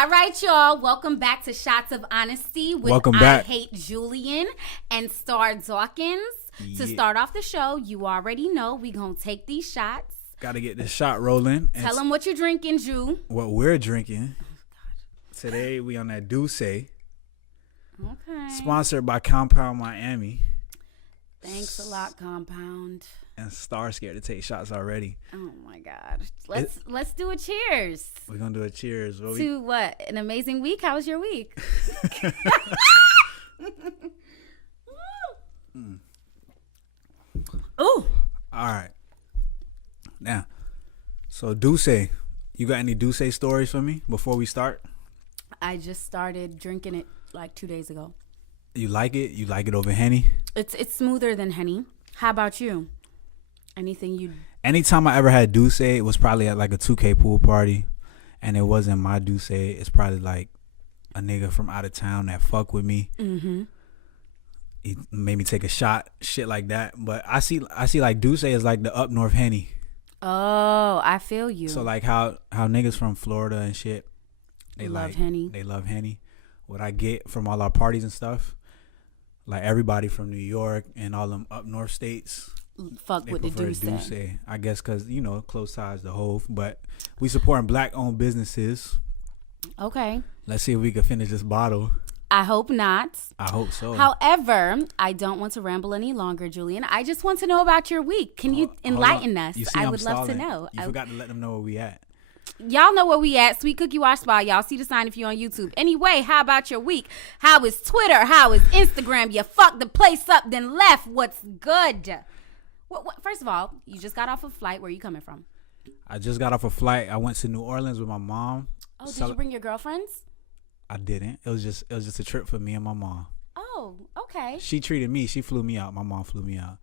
All right, y'all. Welcome back to Shots of Honesty with IHateJulian and Starr Dawkins. Yeah. To start off the show, you already know we gonna take these shots. Got to get this shot rolling. Tell them what you're drinking, Ju. What we're drinking. Today we on that Douce. Okay. Sponsored by Compound Miami. Thanks a lot, Compound. And Starr scared to take shots already. Oh my God. Let's do a cheers. We're gonna do a cheers. What? An amazing week. How was your week? Ooh. All right. Now, so Douce, you got any Douce stories for me before we start? I just started drinking it like 2 days ago. You like it? You like it over Henny? It's smoother than Henny. How about you? Anytime I ever had Douce, it was probably at like a 2K pool party, and it wasn't my Douce. It's probably like a nigga from out of town that fuck with me. Mm-hmm. He made me take a shot, shit like that. But I see like Douce is like the up north Henny. Oh, I feel you. So like how niggas from Florida and shit, they love Henny. They love Henny. What I get from all our parties and stuff, like everybody from New York and all them up north states, fuck with the Douce. I guess because, you know, close ties to Hove. But we supporting black owned businesses. Okay. Let's see if we can finish this bottle. I hope not. I hope so. However, I don't want to ramble any longer, Julian. I just want to know about your week. Can you enlighten us? I would love to know. You forgot to let them know where we at. Y'all know where we at. Sweet Cookie Wash Spa. Y'all see the sign if you're on YouTube. Anyway, how about your week? How is Twitter? How is Instagram? You fucked the place up, then left. What's good? What, first of all, you just got off a flight. Where are you coming from? I just got off a flight. I went to New Orleans with my mom. Oh, did you bring your girlfriends? I didn't. It was just a trip for me and my mom. Oh, okay. She treated me. She flew me out. My mom flew me out.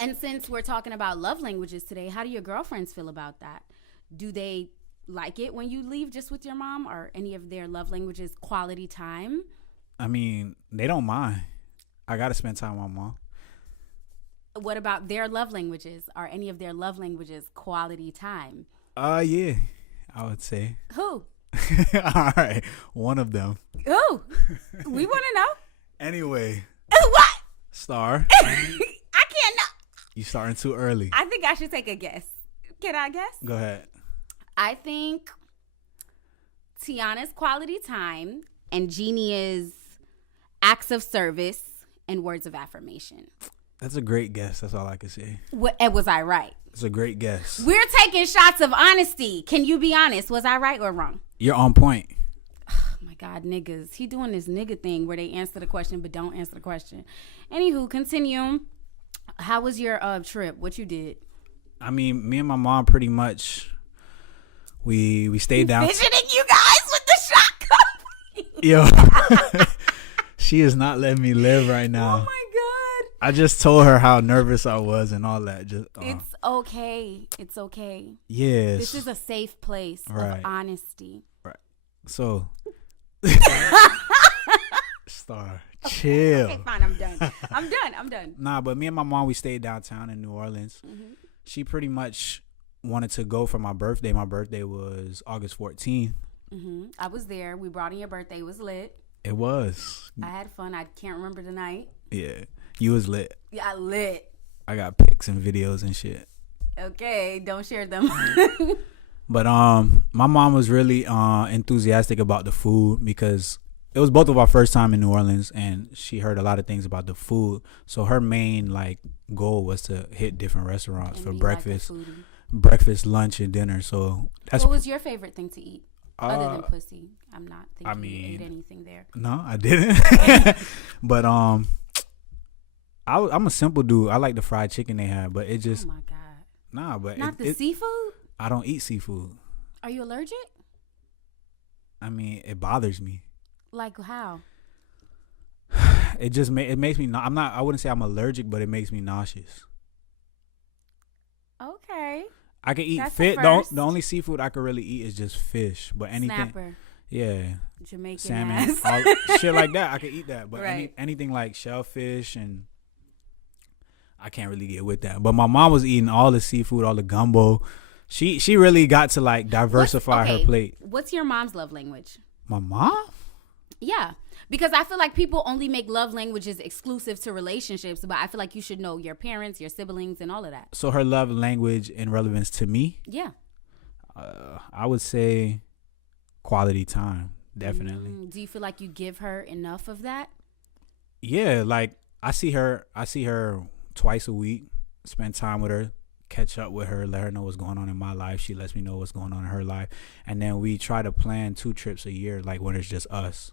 And since we're talking about love languages today, how do your girlfriends feel about that? Do they like it when you leave just with your mom, or any of their love languages quality time? I mean, they don't mind. I got to spend time with my mom. What about their love languages? Are any of their love languages quality time? Yeah, I would say. Who? All right, one of them. Who? We want to know. Anyway. What? Starr. I can't know. You starting too early. I think I should take a guess. Can I guess? Go ahead. I think Tiana's quality time and Genia's acts of service and words of affirmation. That's a great guess. That's all I can say. Was I right? It's a great guess. We're taking shots of honesty. Can you be honest? Was I right or wrong? You're on point. Oh my God, niggas. He doing this nigga thing where they answer the question but don't answer the question. Anywho, continue. How was your trip? What you did? I mean, me and my mom pretty much, we stayed down. Fidgeting you guys with the shot Yo. She is not letting me live right now. Oh my God. I just told her how nervous I was and all that. It's okay. It's okay. Yes. This is a safe place of honesty. Right. So, Starr, chill. Okay, fine. I'm done. Nah, but me and my mom, we stayed downtown in New Orleans. Mm-hmm. She pretty much wanted to go for my birthday. My birthday was August 14th. Mm-hmm. I was there. We brought in your birthday. It was lit. It was. I had fun. I can't remember the night. Yeah. You was lit. Yeah, lit. I got pics and videos and shit. Okay, don't share them. But my mom was really enthusiastic about the food because it was both of our first time in New Orleans, and she heard a lot of things about the food. So her main goal was to hit different restaurants and for breakfast, lunch, and dinner. So that's what was your favorite thing to eat other than pussy? I'm not thinking you ate anything there. No, I didn't. But I'm a simple dude. I like the fried chicken they have, but it just. Oh my God. Nah, but not the seafood. I don't eat seafood. Are you allergic? I mean, it bothers me. Like how? It just it makes me. I wouldn't say I'm allergic, but it makes me nauseous. Okay. I can eat fish. The only seafood I could really eat is just fish. But anything. Snapper. Yeah. Jamaican salmon, shit like that. I could eat that, but anything like shellfish and. I can't really get with that. But my mom was eating all the seafood, all the gumbo. She really got to diversify her plate. What's your mom's love language? My mom? Yeah. Because I feel like people only make love languages exclusive to relationships, but I feel like you should know your parents, your siblings, and all of that. So her love language in relevance to me? Yeah. I would say quality time, definitely. Do you feel like you give her enough of that? Yeah, like I see her twice a week, spend time with her, catch up with her, let her know what's going on in my life. She lets me know what's going on in her life. And then we try to plan 2 trips a year, like when it's just us.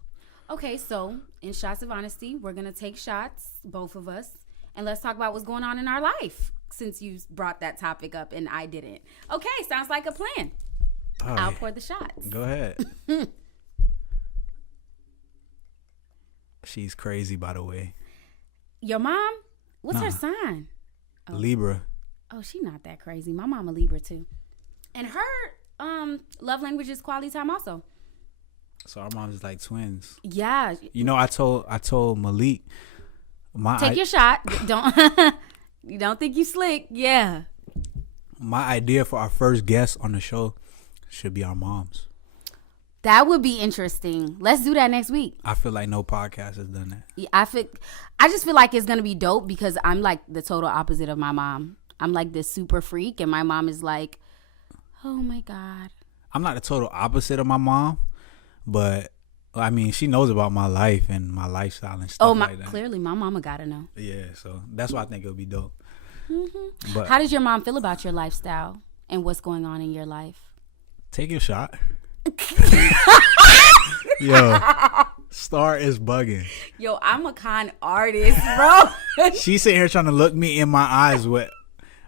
Okay, so in shots of honesty, we're going to take shots, both of us, and let's talk about what's going on in our life since you brought that topic up and I didn't. Okay, sounds like a plan. I'll pour the shots. Go ahead. She's crazy, by the way. Your mom? What's her sign? Oh. Libra. Oh, she not that crazy. My mom a Libra too. And her love language is quality time also. So our moms is like twins. Yeah. You know, I told Malik take your shot. Don't you don't think you slick. Yeah. My idea for our first guest on the show should be our moms. That would be interesting. Let's do that next week. I feel like no podcast has done that. Yeah, I just feel like it's gonna be dope because I'm like the total opposite of my mom. I'm like this super freak, and my mom is like, oh my God. I'm not the total opposite of my mom, but I mean, she knows about my life and my lifestyle and stuff like that. Clearly, my mama gotta know. Yeah, so that's why I think it would be dope. Mm-hmm. But how does your mom feel about your lifestyle and what's going on in your life? Take your shot. Yo, Starr is bugging. Yo, I'm a con artist, bro. She's sitting here trying to look me in my eyes with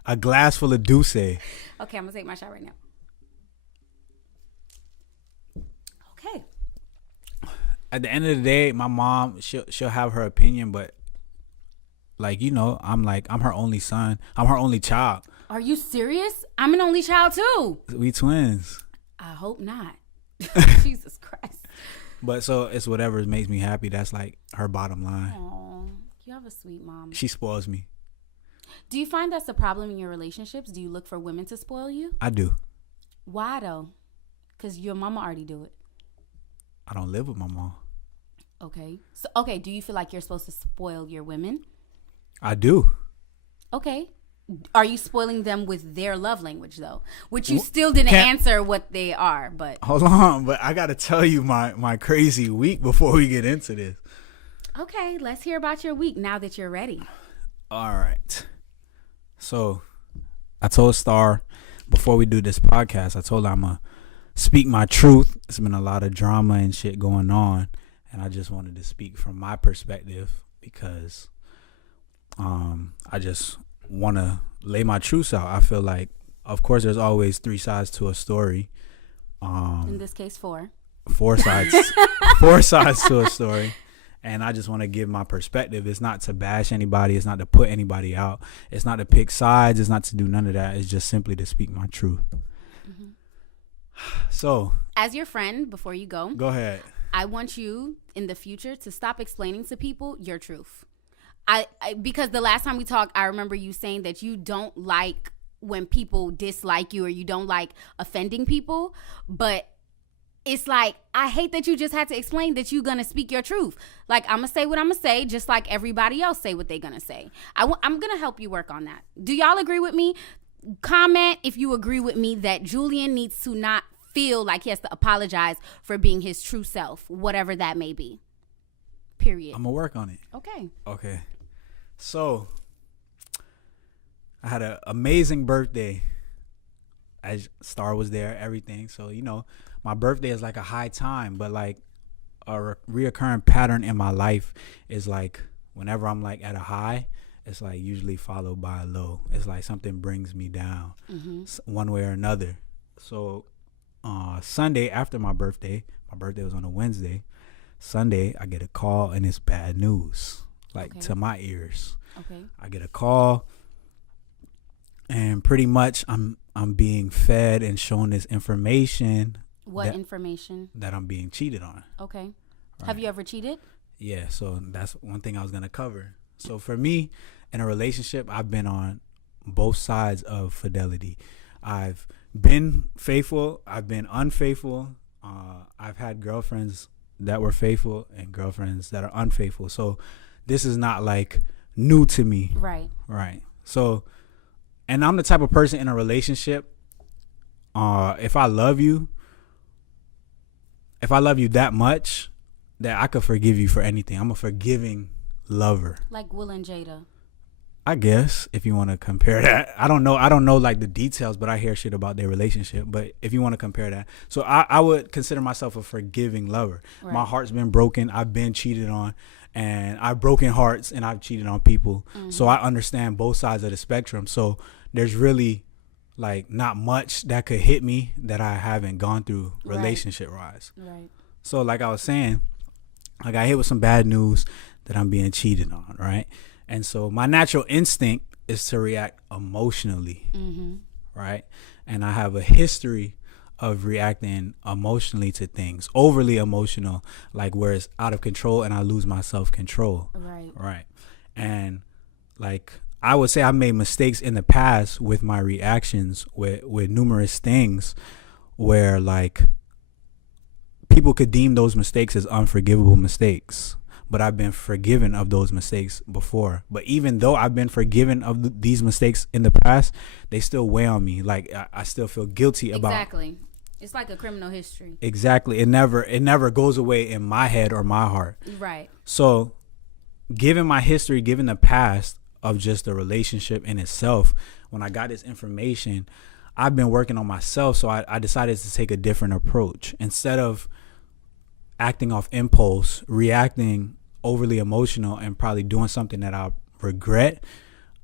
a glass full of Douce. Okay, I'm gonna take my shot right now. Okay. At the end of the day, my mom, she'll have her opinion, but like, you know, I'm her only son. I'm her only child. Are you serious? I'm an only child too. We twins. I hope not. Jesus Christ. But so it's whatever makes me happy. That's like her bottom line. Oh, you have a sweet mom. She spoils me. Do you find that's a problem in your relationships? Do you look for women to spoil you? I do. Why though? Because your mama already do it. I don't live with my mom. Okay. So okay, do you feel like you're supposed to spoil your women? I do. Okay. Are you spoiling them with their love language though? Which you still didn't answer what they are, but hold on, but I gotta tell you my crazy week before we get into this. Okay, let's hear about your week now that you're ready. All right. So I told Starr before we do this podcast, I told her I'm gonna speak my truth. There's been a lot of drama and shit going on, and I just wanted to speak from my perspective because I just want to lay my truths out. I feel like, of course, there's always 3 sides to a story. In this case, 4 sides. 4 sides to a story. And I just want to give my perspective. It's not to bash anybody. It's not to put anybody out. It's not to pick sides. It's not to do none of that. It's just simply to speak my truth. Mm-hmm. So, as your friend, before you go ahead. I want you in the future to stop explaining to people your truth. Because the last time we talked, I remember you saying that you don't like when people dislike you or you don't like offending people. But it's like, I hate that you just had to explain that you're going to speak your truth. Like, I'm going to say what I'm going to say, just like everybody else say what they're going to say. I'm going to help you work on that. Do y'all agree with me? Comment if you agree with me that Julian needs to not feel like he has to apologize for being his true self, whatever that may be. Period. I'm going to work on it. Okay. So, I had an amazing birthday. As Starr was there, everything. So, you know, my birthday is like a high time, but like a reoccurring pattern in my life is like whenever I'm like at a high, it's like usually followed by a low. It's like something brings me down one way or another. So, Sunday after my birthday was on a Wednesday. Sunday, I get a call and it's bad news. Like to my ears. Okay. I get a call and pretty much I'm being fed and shown this information. What information? That I'm being cheated on. Okay. Right. Have you ever cheated? Yeah, so that's one thing I was going to cover. So for me, in a relationship, I've been on both sides of fidelity. I've been faithful. I've been unfaithful. I've had girlfriends that were faithful and girlfriends that are unfaithful. So this is not like new to me. Right. Right. So, and I'm the type of person in a relationship, if I love you that much, that I could forgive you for anything. I'm a forgiving lover. Like Will and Jada. I guess, if you want to compare that. I don't know like the details, but I hear shit about their relationship. But if you want to compare that. So I would consider myself a forgiving lover. Right. My heart's been broken. I've been cheated on. And I've broken hearts and I've cheated on people. Mm-hmm. So I understand both sides of the spectrum. So there's really like not much that could hit me that I haven't gone through relationship wise. Right. So like I was saying, I got hit with some bad news that I'm being cheated on, right? And so my natural instinct is to react emotionally, right? And I have a history of reacting emotionally to things, overly emotional, like where it's out of control and I lose my self-control. Right. And like I would say I made mistakes in the past with my reactions with numerous things where like people could deem those mistakes as unforgivable mistakes. But I've been forgiven of those mistakes before. But even though I've been forgiven of these mistakes in the past, they still weigh on me. Like I still feel guilty about. Exactly. It's like a criminal history. Exactly. It never goes away in my head or my heart. Right. So given my history, given the past of just the relationship in itself, when I got this information, I've been working on myself. So I decided to take a different approach. Instead of acting off impulse, reacting overly emotional and probably doing something that I'll regret,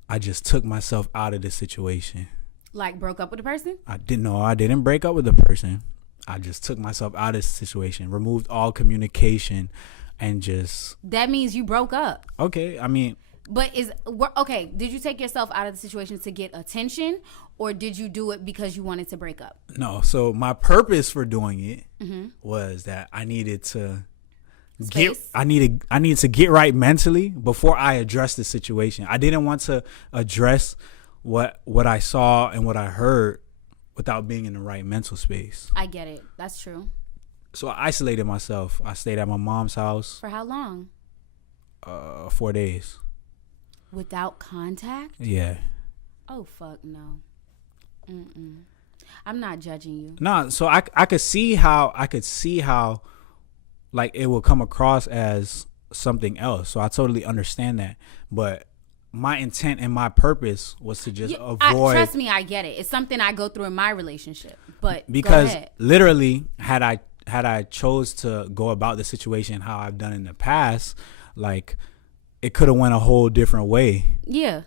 I just took myself out of the situation. Like broke up with the person? I didn't break up with the person. I just took myself out of the situation, removed all communication, and just... That means you broke up. Okay, I mean... But did you take yourself out of the situation to get attention, or did you do it because you wanted to break up? No, so my purpose for doing it was that I needed to get right mentally before I address the situation. I didn't want to address what I saw and what I heard without being in the right mental space. I get it. That's true. So I isolated myself. I stayed at my mom's house. For how long? 4 days. Without contact? Yeah. Oh, fuck no. I'm not judging you. No, so I could see how like it will come across as something else. So I totally understand that. But my intent and my purpose was to just avoid. Trust me, I get it. It's something I go through in my relationship. But because literally, had I chose to go about the situation how I've done in the past, like it could have went a whole different way. Yeah,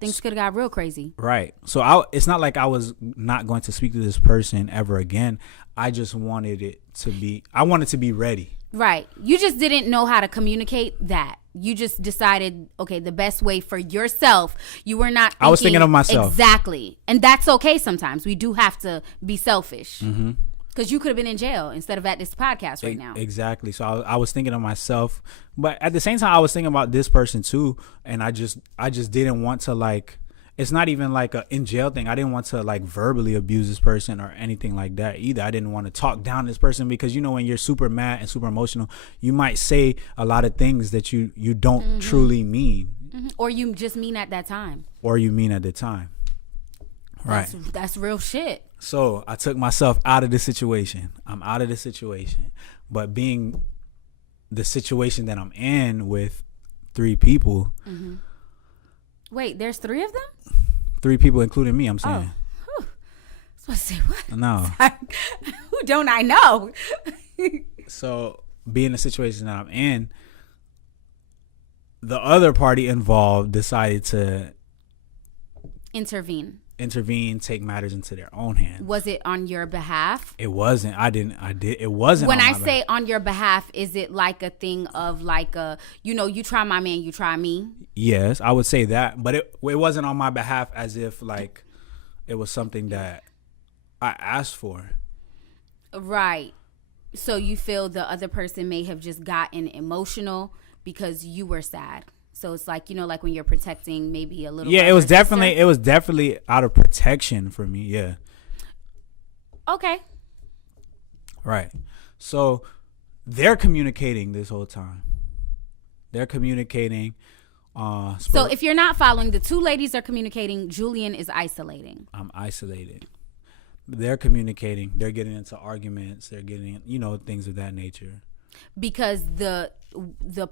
things could have got real crazy. Right. So it's not like I was not going to speak to this person ever again. I just wanted to be ready. Right. You just didn't know how to communicate that. You just decided, okay, the best way for yourself. You were not thinking, I was thinking of myself. Exactly. And that's okay sometimes. We do have to be selfish. Because you could have been in jail instead of at this podcast right now. Exactly. So I was thinking of myself. But at the same time, I was thinking about this person too. And I just didn't want to like, it's not even like a in jail thing. I didn't want to like verbally abuse this person or anything like that either. I didn't want to talk down this person because, you know, when you're super mad and super emotional, you might say a lot of things that you don't truly mean. Or you just mean at that time. Right. That's real shit. So I took myself out of the situation. I'm out of the situation. But being the situation that I'm in with 3 people. Wait, there's 3 of them? 3 people, including me, I'm saying. Oh. I was supposed to say what? No. Who don't I know? So being the situation that I'm in, the other party involved decided to intervene, take matters into their own hands. Was it on your behalf? It wasn't. It wasn't. When I say on your behalf, is it like a thing of like you try my man, you try me? Yes, I would say that, but it wasn't on my behalf as if like it was something that I asked for. Right. So you feel the other person may have just gotten emotional because you were sad. So it's like, like when you're protecting maybe a little. Yeah, it was definitely out of protection for me. Yeah. Okay. Right. So they're communicating this whole time. They're communicating. So if you're not following, the two ladies are communicating. Julian is isolating. I'm isolated. They're communicating. They're getting into arguments. They're getting, things of that nature. Because the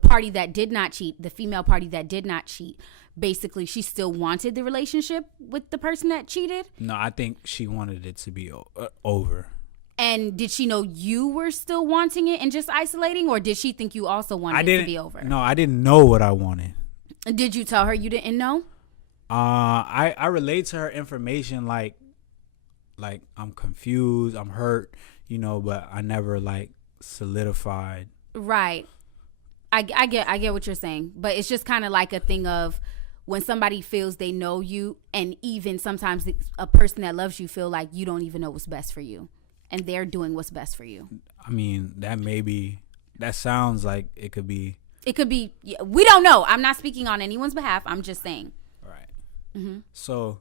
party that did not cheat, the female party that did not cheat, basically she still wanted the relationship with the person that cheated. No, I think she wanted it to be over. And did she know you were still wanting it and just isolating, or did she think you also wanted it to be over? No, I didn't know what I wanted. Did you tell her you didn't know? I relayed to her information like I'm confused, I'm hurt, but I never solidified. Right. I get what you're saying, but it's just kind of like a thing of when somebody feels they know you, and even sometimes a person that loves you feel like you don't even know what's best for you, and they're doing what's best for you. I mean, that sounds like it could be. It could be. We don't know. I'm not speaking on anyone's behalf. I'm just saying. Right. Mm-hmm. So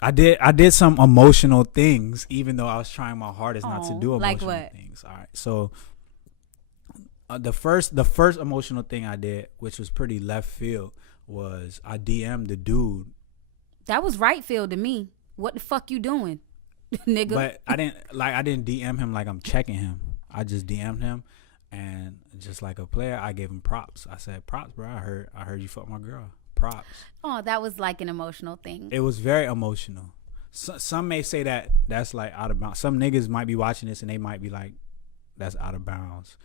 I did some emotional things, even though I was trying my hardest not to do emotional things. All right. So the first emotional thing I did, which was pretty left field, was I DM'd the dude. That was right field to me. What the fuck you doing, nigga? But I didn't DM him like I'm checking him. I just DM'd him, and just like a player, I gave him props. I said, "Props, bro. I heard you fuck my girl. Props." Oh, that was like an emotional thing. It was very emotional. Some may say that's like out of bounds. Some niggas might be watching this and they might be like, "That's out of bounds.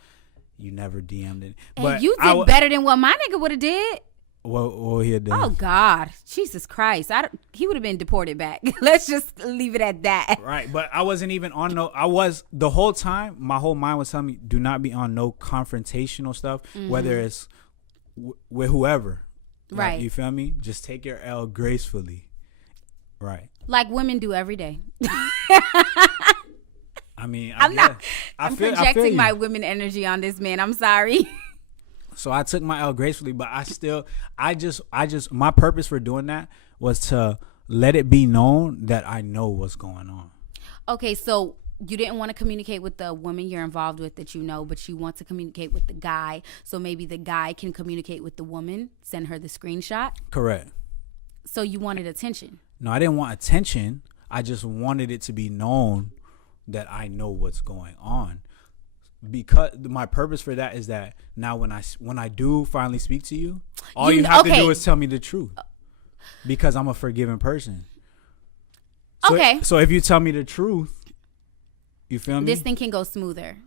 You never DM'd it." And but you did better than what my nigga would have did. What he had done? Oh God, Jesus Christ! He would have been deported back. Let's just leave it at that. Right, but I wasn't even on I was the whole time. My whole mind was telling me, do not be on no confrontational stuff, whether it's with whoever. Right. You feel me? Just take your L gracefully. Right. Like women do every day. I mean, I'm projecting my women energy on this man. I'm sorry. So I took my L gracefully, but I just my purpose for doing that was to let it be known that I know what's going on. Okay, so you didn't want to communicate with the woman you're involved with that you know, but you want to communicate with the guy. So maybe the guy can communicate with the woman, send her the screenshot. Correct. So you wanted attention. No, I didn't want attention. I just wanted it to be known that I know what's going on. Because my purpose for that is that now when I do finally speak to you, all you have to do is tell me the truth, because I'm a forgiving person. So if you tell me the truth, you feel me? This thing can go smoother.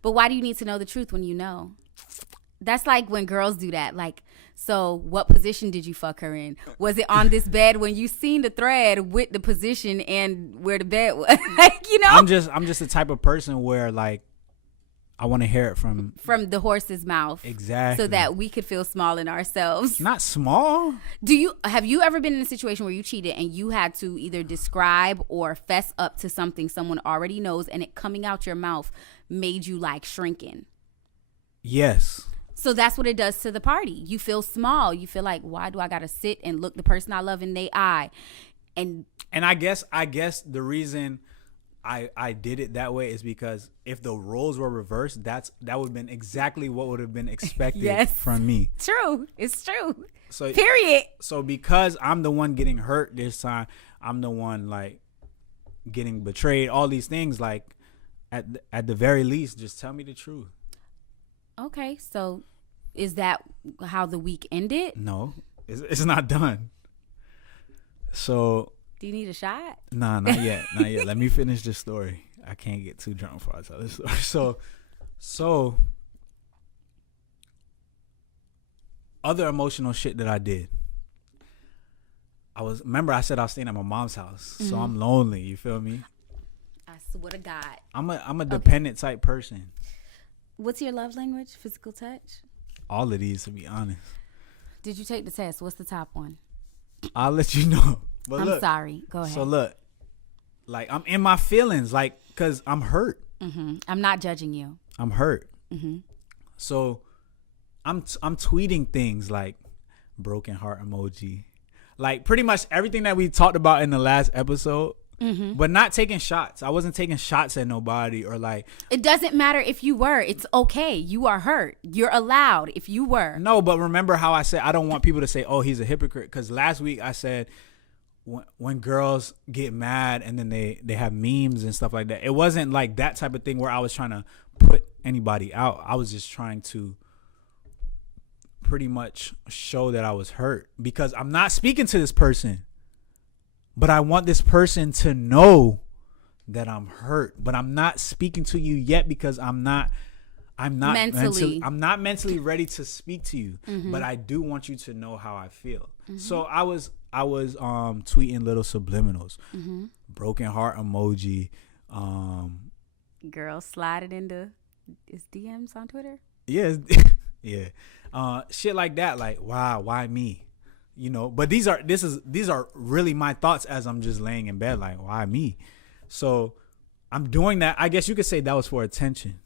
But why do you need to know the truth when you know? That's like when girls do that. Like, so what position did you fuck her in? Was it on this bed? When you seen the thread with the position and where the bed was? I'm just the type of person where I want to hear it from the horse's mouth. Exactly. So that we could feel small in ourselves. Not small. Have you ever been in a situation where you cheated and you had to either describe or fess up to something someone already knows, and it coming out your mouth made you shrinking? Yes. So that's what it does to the party. You feel small. You feel like, why do I got to sit and look the person I love in their eye? And I guess the reason I did it that way is because if the roles were reversed, that would have been exactly what would have been expected from me. True. It's true. So period. So because I'm the one getting hurt this time, I'm the one getting betrayed, all these things, at the very least, just tell me the truth. Okay, so is that how the week ended? No, it's not done. So do you need a shot? Nah, not yet. Not yet. Let me finish this story. I can't get too drunk before I tell this story. So other emotional shit that I did. Remember I said I was staying at my mom's house. Mm-hmm. So I'm lonely, you feel me? I swear to God. I'm a dependent type person. What's your love language? Physical touch? All of these, to be honest. Did you take the test? What's the top one? I'll let you know. But I'm sorry. Go ahead. So look, I'm in my feelings, cause I'm hurt. Mm-hmm. I'm not judging you. I'm hurt. Mm-hmm. So I'm tweeting things like broken heart emoji, pretty much everything that we talked about in the last episode. but not taking shots. I wasn't taking shots at nobody or like. It doesn't matter if you were. It's okay. You are hurt. You're allowed if you were. No, but remember how I said I don't want people to say, "Oh, he's a hypocrite." Because last week I said when girls get mad and then they have memes and stuff like that. It wasn't like that type of thing where I was trying to put anybody out. I was just trying to pretty much show that I was hurt because I'm not speaking to this person. But I want this person to know that I'm hurt. But I'm not speaking to you yet because I'm not mentally ready to speak to you. But I do want you to know how I feel. So I was tweeting little subliminals. Broken heart emoji. Girl slided into his DMs on Twitter. Yeah. Yeah. Shit like that. Like, wow, why me? You know, but these are really my thoughts as I'm just laying in bed, like, why me? So I'm doing that. I guess you could say that was for attention.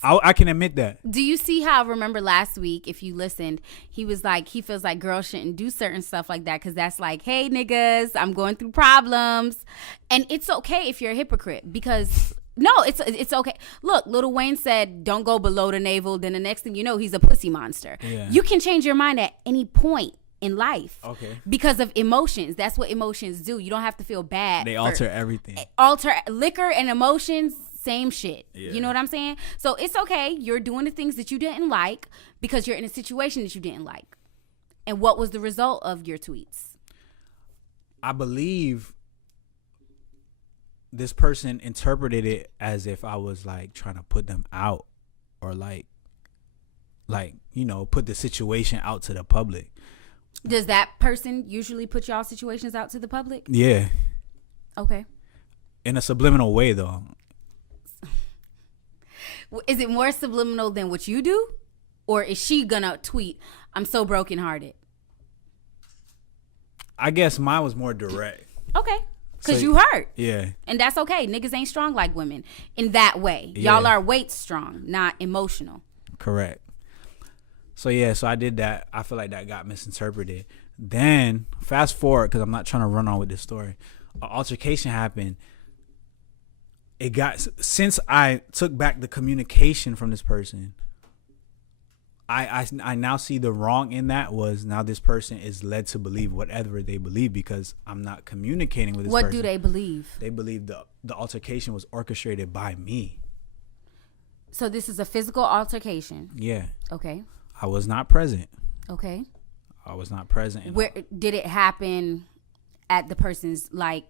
I can admit that. Do you see how, remember last week, if you listened, he was like, he feels like girls shouldn't do certain stuff like that because that's like, hey, niggas, I'm going through problems. And it's okay if you're a hypocrite because... No, it's okay. Look, Lil Wayne said, don't go below the navel. Then the next thing you know, he's a pussy monster. Yeah. You can change your mind at any point in life. Okay. Because of emotions. That's what emotions do. You don't have to feel bad. They alter everything. Alter liquor and emotions, same shit. Yeah. You know what I'm saying? So it's okay. You're doing the things that you didn't like because you're in a situation that you didn't like. And what was the result of your tweets? I believe this person interpreted it as if I was like trying to put them out or like, you know, put the situation out to the public. Does that person usually put y'all situations out to the public? Yeah. Okay. In a subliminal way, though. Is it more subliminal than what you do? Or is she gonna tweet, I'm so brokenhearted? I guess mine was more direct. Okay. Because you hurt. Yeah. And that's okay. Niggas ain't strong like women in that way. Yeah. Y'all are weight strong, not emotional. Correct. So I did that. I feel like that got misinterpreted. Then fast forward, because I'm not trying to run on with this story. An altercation happened. Since I took back the communication from this person, I now see the wrong in that was now this person is led to believe whatever they believe because I'm not communicating with this person. What do they believe? They believe the altercation was orchestrated by me. So this is a physical altercation? Yeah. Okay. I was not present. Okay. I was not present. Where did it happen at the person's kind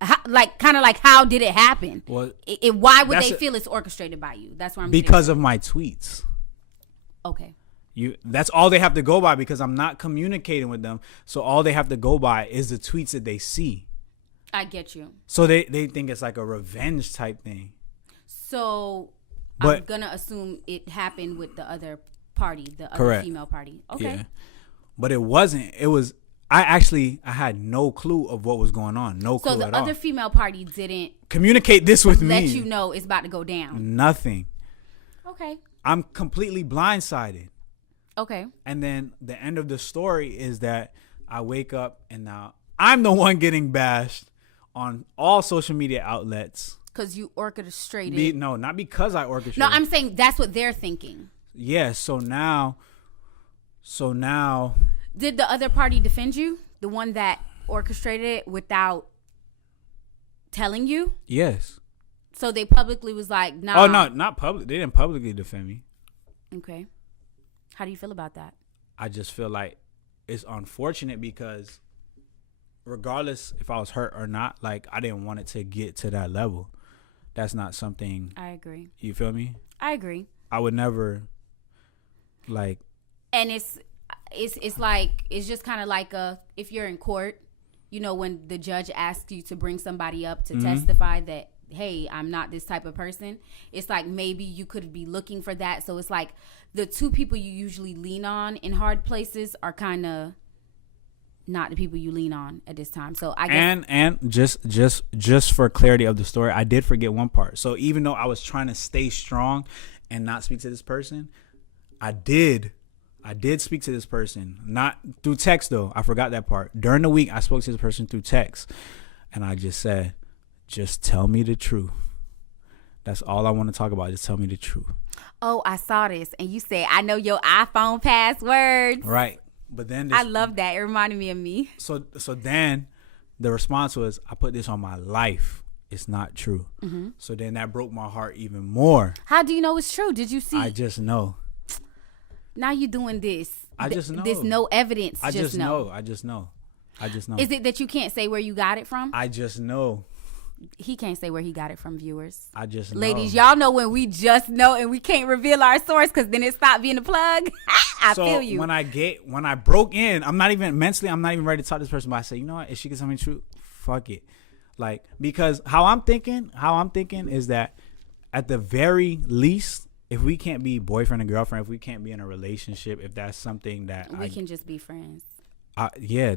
of like how did it happen? Well, why would they feel it's orchestrated by you? That's what I'm because of my tweets. Okay. That's all they have to go by because I'm not communicating with them. So all they have to go by is the tweets that they see. I get you. So they think it's like a revenge type thing. So I'm going to assume it happened with the other party, the other female party. Okay. Yeah. But it wasn't. It was, I had no clue of what was going on. No clue at all. So the other female party didn't communicate this with me. Let you know it's about to go down. Nothing. Okay. I'm completely blindsided. Okay. And then the end of the story is that I wake up and now I'm the one getting bashed on all social media outlets. Because you orchestrated. No, not because I orchestrated. No, I'm saying that's what they're thinking. Yeah, so now. Did the other party defend you? The one that orchestrated it without telling you? Yes. So they publicly was like, nah. Oh, no, not public. They didn't publicly defend me. Okay. How do you feel about that? I just feel like it's unfortunate because regardless if I was hurt or not, like I didn't want it to get to that level. That's not something. I agree. You feel me? I agree. I would never like. And it's like, it's just kind of like if you're in court, you know, when the judge asks you to bring somebody up to testify that, hey, I'm not this type of person. It's like maybe you could be looking for that. So it's like the two people you usually lean on in hard places are kind of not the people you lean on at this time. So I guess and just for clarity of the story, I did forget one part. So even though I was trying to stay strong and not speak to this person, I did speak to this person, not through text though. I forgot that part. During the week, I spoke to this person through text. And I just said, just tell me the truth. That's all I want to talk about. Just tell me the truth. Oh, I saw this. And you said, I know your iPhone passwords. Right. But then I love that. It reminded me of me. So then the response was, I put this on my life. It's not true. Mm-hmm. So then that broke my heart even more. How do you know it's true? Did you see? I just know. Now you're doing this. I just know. There's no evidence. I just know. I just know. Is it that you can't say where you got it from? I just know. He can't say where he got it from, viewers. I just know. Ladies, y'all know when we just know and we can't reveal our source because then it stopped being a plug. I feel you. When I broke in, I'm not even ready to talk to this person, but I say, you know what? If she can tell me the truth, fuck it. Like, because how I'm thinking is that at the very least, if we can't be boyfriend and girlfriend, if we can't be in a relationship, if that's something that we can just be friends. Yeah,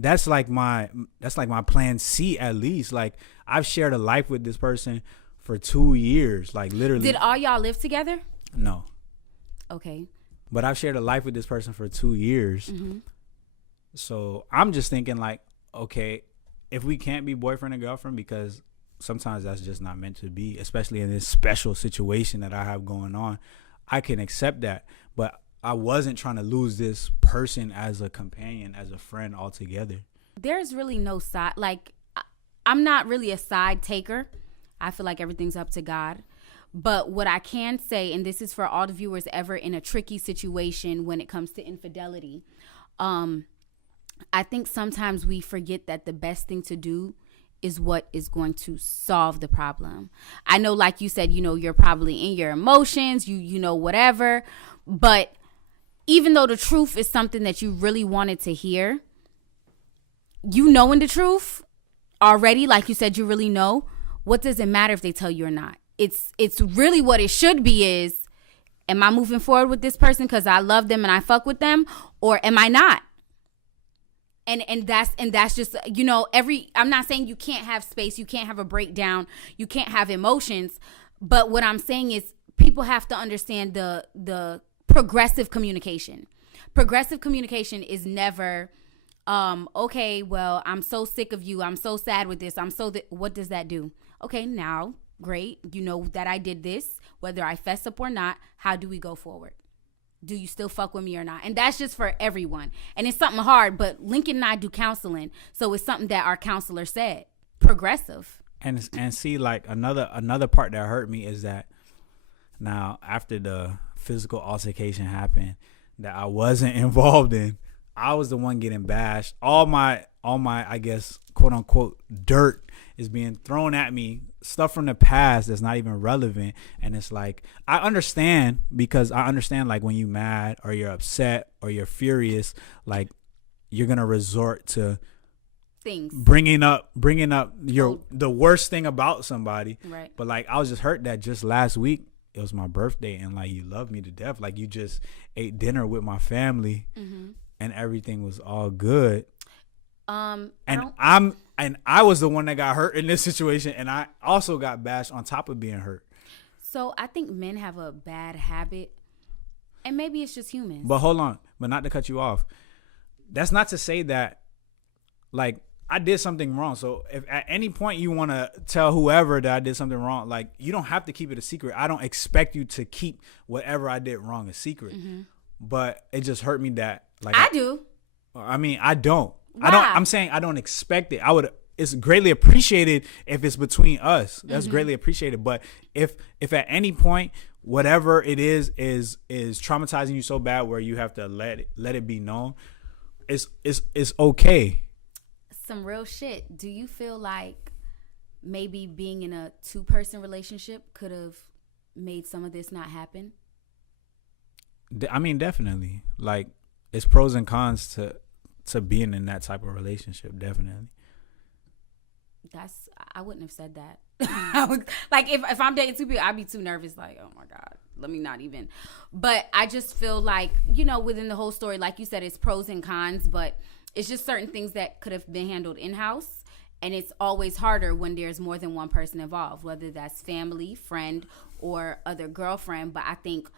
that's like my plan C at least. Like, I've shared a life with this person for 2 years, like literally. Did all y'all live together? No. Okay. But I've shared a life with this person for 2 years. Mm-hmm. So I'm just thinking like, okay, if we can't be boyfriend and girlfriend, because sometimes that's just not meant to be, especially in this special situation that I have going on, I can accept that. But I wasn't trying to lose this person as a companion, as a friend altogether. There's really no side. Like, I'm not really a side taker. I feel like everything's up to God. But what I can say, and this is for all the viewers ever in a tricky situation when it comes to infidelity, I think sometimes we forget that the best thing to do is what is going to solve the problem. I know, like you said, you're probably in your emotions, you know, whatever. But even though the truth is something that you really wanted to hear, knowing the truth already, like you said, you really know, what does it matter if they tell you or not? It's really what it should be is, am I moving forward with this person because I love them and I fuck with them, or am I not? And that's just, I'm not saying you can't have space, you can't have a breakdown, you can't have emotions, but what I'm saying is people have to understand the progressive communication. Progressive communication is never, okay, well, I'm so sick of you, I'm so sad with this, what does that do? Okay, now, great, you know that I did this, whether I fess up or not, how do we go forward? Do you still fuck with me or not? And that's just for everyone. And it's something hard, but Lincoln and I do counseling, so it's something that our counselor said. Progressive. And see, like, another part that hurt me is that now after the physical altercation happened that I wasn't involved in, I was the one getting bashed. All my I guess quote unquote dirt is being thrown at me, stuff from the past that's not even relevant. And it's like, I understand, because I understand, like, when you mad or you're upset or you're furious, like, you're gonna resort to things, bringing up the worst thing about somebody. Right. But like, I was just hurt that just last week it was my birthday and like you love me to death, like you just ate dinner with my family. Mm-hmm. And everything was all good. And I was the one that got hurt in this situation, and I also got bashed on top of being hurt. So I think men have a bad habit, and maybe it's just humans. But hold on, but not to cut you off. That's not to say that, like, I did something wrong. So if at any point you want to tell whoever that I did something wrong, like, you don't have to keep it a secret. I don't expect you to keep whatever I did wrong a secret. Mm-hmm. But it just hurt me that, like, I do. I mean, I don't. Why? I'm saying I don't expect it. It's greatly appreciated if it's between us. That's mm-hmm. greatly appreciated. But if at any point whatever it is traumatizing you so bad where you have to let it be known, it's okay. Some real shit. Do you feel like maybe being in a 2-person relationship could have made some of this not happen? I mean, definitely. Like, it's pros and cons to being in that type of relationship. Definitely. I wouldn't have said that. Like, if I'm dating 2 people, I'd be too nervous. Like, oh my God, let me not even. But I just feel like, within the whole story, like you said, it's pros and cons, but it's just certain things that could have been handled in-house. And it's always harder when there's more than one person involved, whether that's family, friend, or other girlfriend. But I think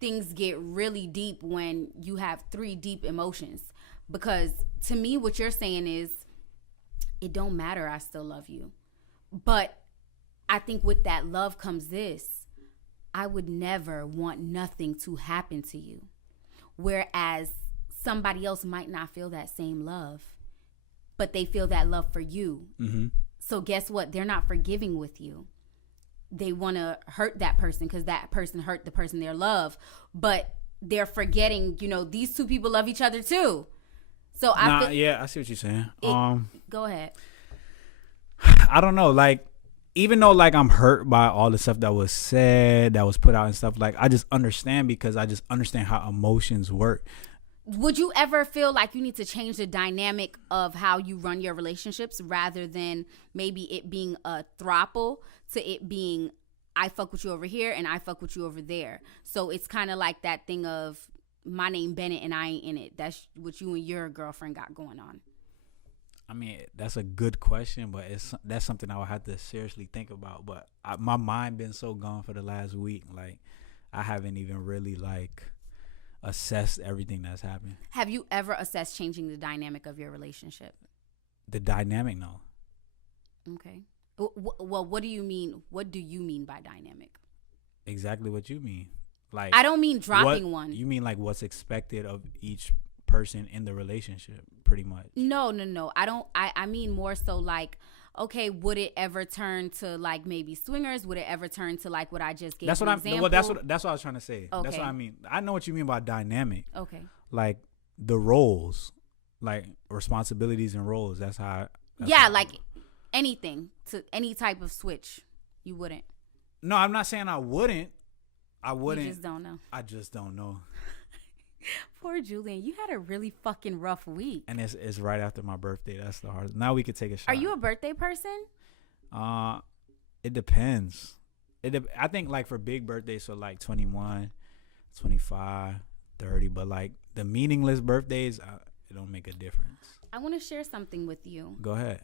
things get really deep when you have 3 deep emotions. Because to me, what you're saying is, it don't matter. I still love you. But I think with that love comes this. I would never want nothing to happen to you. Whereas somebody else might not feel that same love, but they feel that love for you. Mm-hmm. So guess what? They're not forgiving with you. They want to hurt that person because that person hurt the person they love. But they're forgetting, these two people love each other too. So I see what you're saying. Go ahead. I don't know. Like, even though like I'm hurt by all the stuff that was said, that was put out and stuff, like I just understand because I just understand how emotions work. Would you ever feel like you need to change the dynamic of how you run your relationships rather than maybe it being a throuple to it being I fuck with you over here and I fuck with you over there? So it's kind of like that thing of my name Bennett and I ain't in it. That's what you and your girlfriend got going on. I mean, that's a good question, but that's something I would have to seriously think about. But my mind been so gone for the last week. Like, I haven't even really, like, assessed everything that's happened. Have you ever assessed changing the dynamic of your relationship? The dynamic, no. Okay. Well, what do you mean? What do you mean by dynamic? Exactly what you mean. Like, I don't mean dropping one. You mean, like, what's expected of each person in the relationship, pretty much. No. I mean more so like, okay, would it ever turn to like maybe swingers? Would it ever turn to like what I just gave? That's what example? Well, that's what I was trying to say. Okay. That's what I mean. I know what you mean by dynamic. Okay. Like the roles, like responsibilities and roles. That's how. Like anything to any type of switch, you wouldn't. No, I'm not saying I wouldn't. You just don't know. I just don't know. Poor Julian, you had a really fucking rough week. And it's right after my birthday. That's the hardest. Now we could take a shot. Are you a birthday person? It depends. I think like for big birthdays, so like 21, 25, 30, but like the meaningless birthdays, it don't make a difference. I want to share something with you. Go ahead.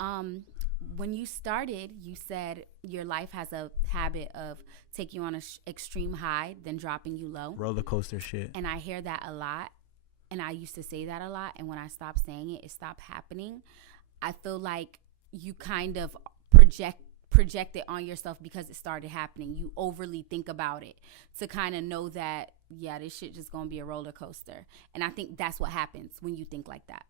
When you started, you said your life has a habit of taking you on an extreme high, then dropping you low. Roller coaster shit. And I hear that a lot. And I used to say that a lot. And when I stopped saying it, it stopped happening. I feel like you kind of project it on yourself because it started happening. You overly think about it to kind of know that, yeah, this shit just gonna be a roller coaster. And I think that's what happens when you think like that.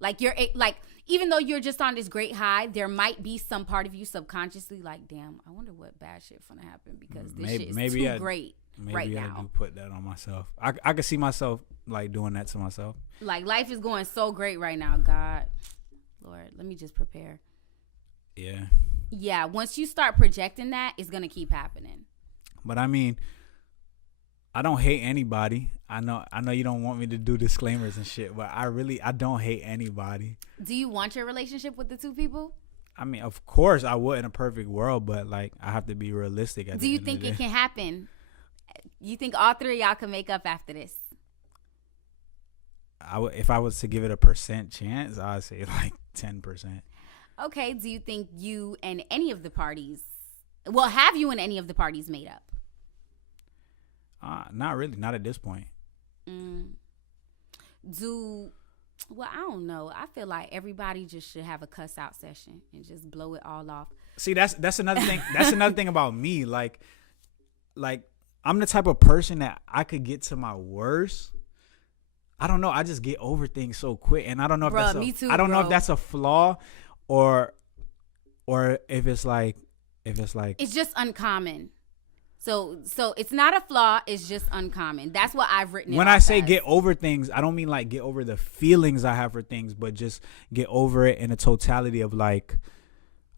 Like you're like, even though you're just on this great high, there might be some part of you subconsciously like, damn, I wonder what bad shit's gonna happen because this shit is too great right now. I do put that on myself. I could see myself like doing that to myself. Like life is going so great right now. God, Lord, let me just prepare. Yeah. Yeah. Once you start projecting that, it's gonna keep happening. But I mean, I don't hate anybody. I know you don't want me to do disclaimers and shit, but I don't hate anybody. Do you want your relationship with the two people? I mean, of course I would in a perfect world, but like I have to be realistic. Do you think it can happen? You think all three of y'all can make up after this? If I was to give it a percent chance, I'd say like 10%. Okay. Do you think you and any of the parties? Well, have you and any of the parties made up? Not really. Not at this point. Well, I don't know. I feel like everybody just should have a cuss out session and just blow it all off. See, that's another thing. That's another thing about me. Like I'm the type of person that I could get to my worst. I don't know. I just get over things so quick, and I don't know if I don't know if that's a flaw, or if it's like it's just uncommon. So it's not a flaw. It's just uncommon. That's what I've written. When I say get over things, I don't mean like get over the feelings I have for things, but just get over it in the totality of like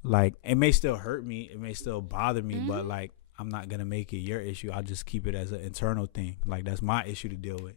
it may still hurt me, it may still bother me, but like I'm not gonna make it your issue. I'll just keep it as an internal thing. Like that's my issue to deal with.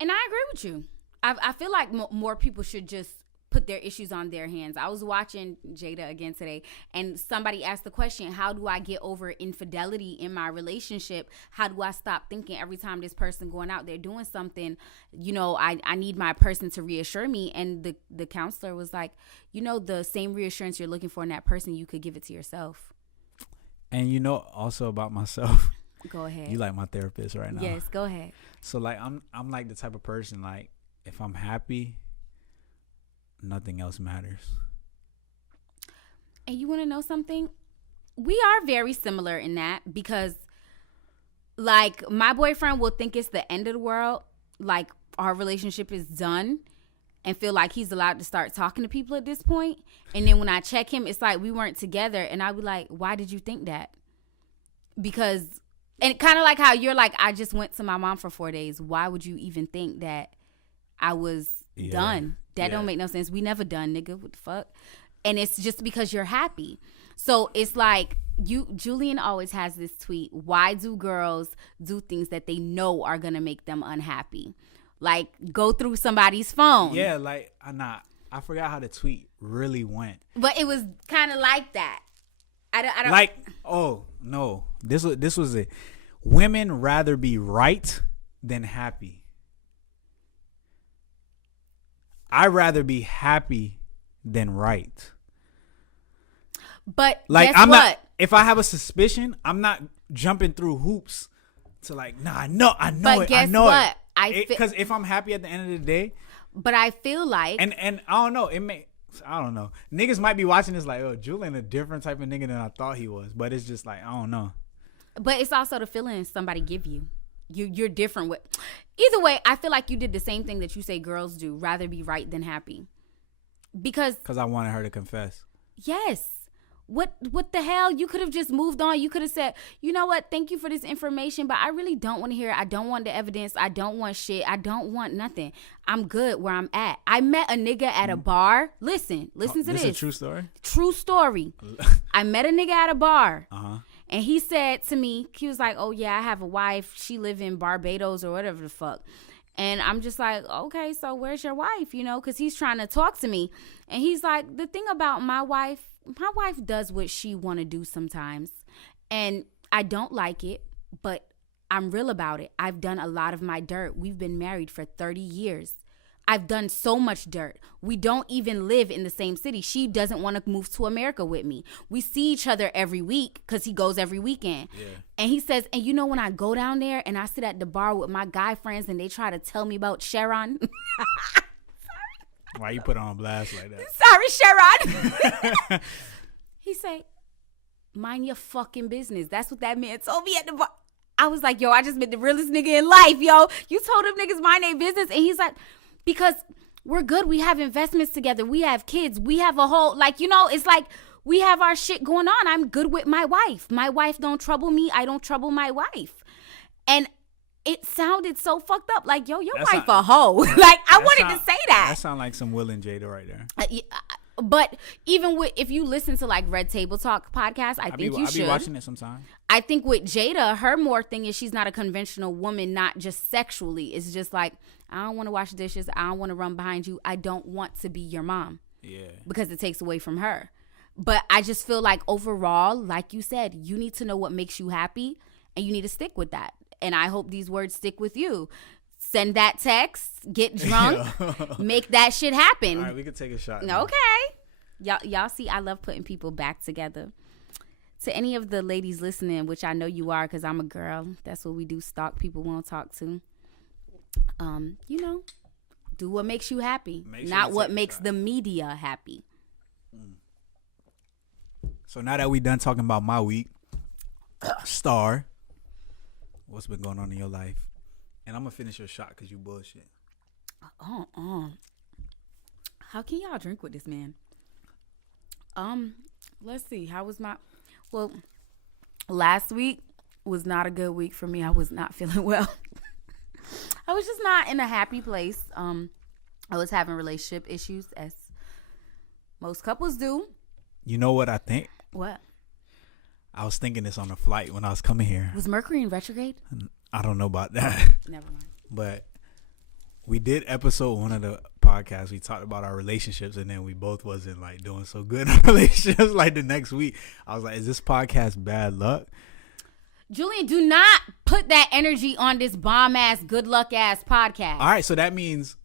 And I agree with you. I feel like more people should just put their issues on their hands. I was watching Jada again today, and somebody asked the question, how do I get over infidelity in my relationship? How do I stop thinking every time this person going out there doing something, I need my person to reassure me? And the counselor was like, the same reassurance you're looking for in that person, you could give it to yourself. And also about myself. Go ahead. You like my therapist right now. Yes, go ahead. So like I'm like the type of person, like if I'm happy, nothing else matters. And you want to know something? We are very similar in that because, like, my boyfriend will think it's the end of the world. Like, our relationship is done and feel like he's allowed to start talking to people at this point. And then when I check him, it's like we weren't together. And I'll be like, why did you think that? Because, and kind of like how you're like, I just went to my mom for 4 days. Why would you even think that I was done? That don't make no sense. We never done, nigga. What the fuck? And it's just because you're happy. So it's like Julian always has this tweet. Why do girls do things that they know are going to make them unhappy? Like go through somebody's phone. Yeah, like I forgot how the tweet really went. But it was kind of like that. I don't like, oh, no. This was it. Women rather be right than happy. I'd rather be happy than right. But like, guess I'm what? not. If I have a suspicion, I'm not jumping through hoops to like. Nah, I know but it. Guess I know what? it. Because if I'm happy at the end of the day, but I feel like, and I don't know. I don't know. Niggas might be watching this like, oh, Julian a different type of nigga than I thought he was. But it's just like, I don't know. But it's also the feeling somebody give you. You're different with. Either way, I feel like you did the same thing that you say girls do. Rather be right than happy. Because I wanted her to confess. Yes. What the hell? You could have just moved on. You could have said, you know what? Thank you for this information, but I really don't want to hear it. I don't want the evidence. I don't want shit. I don't want nothing. I'm good where I'm at. I met a nigga at a bar. Listen to this. This is a true story? True story. I met a nigga at a bar. Uh-huh. And he said to me, he was like, oh, yeah, I have a wife. She live in Barbados or whatever the fuck. And I'm just like, okay, so where's your wife? You know, because he's trying to talk to me. And he's like, the thing about my wife does what she want to do sometimes. And I don't like it, but I'm real about it. I've done a lot of my dirt. We've been married for 30 years. I've done so much dirt. We don't even live in the same city. She doesn't want to move to America with me. We see each other every week because he goes every weekend. Yeah. And he says, and you know when I go down there and I sit at the bar with my guy friends and they try to tell me about Sharon. Why you put on blast like that? Sorry, Sharon. He say, mind your fucking business. That's what that man told me at the bar. I was like, yo, I just met the realest nigga in life, yo. You told them niggas mind their business. And he's like, because we're good. We have investments together. We have kids. We have a whole, like, you know, it's like we have our shit going on. I'm good with my wife. My wife don't trouble me. I don't trouble my wife. And it sounded so fucked up. Like, yo, your wife a hoe. Like, I wanted to say that. That sound like some Will and Jada right there. But even with, if you listen to like Red Table Talk podcast, I think you should. I be watching it sometime. I think with Jada, her more thing is she's not a conventional woman, not just sexually. It's just like, I don't want to wash dishes. I don't want to run behind you. I don't want to be your mom. Yeah. Because it takes away from her. But I just feel like overall, like you said, you need to know what makes you happy and you need to stick with that. And I hope these words stick with you. Send that text, get drunk, make that shit happen. All right, we can take a shot. Okay. Y'all see, I love putting people back together. To any of the ladies listening, which I know you are because I'm a girl. That's what we do, stalk people we won't talk to. You know, do what makes you happy, not what makes the media happy. So now that we done talking about my week, Starr, what's been going on in your life? And I'm gonna finish your shot because you bullshit. How can y'all drink with this man? Let's see. How was my? Well, last week was not a good week for me. I was not feeling well. I was just not in a happy place. I was having relationship issues, as most couples do. You know what I think? What? I was thinking this on the flight when I was coming here. Was Mercury in retrograde? I don't know about that. Never mind. But we did episode 1 of the podcast. We talked about our relationships, and then we both wasn't like doing so good in relationships. Like the next week, I was like, "Is this podcast bad luck?" Julian, do not put that energy on this bomb ass, good luck ass podcast. All right, so that means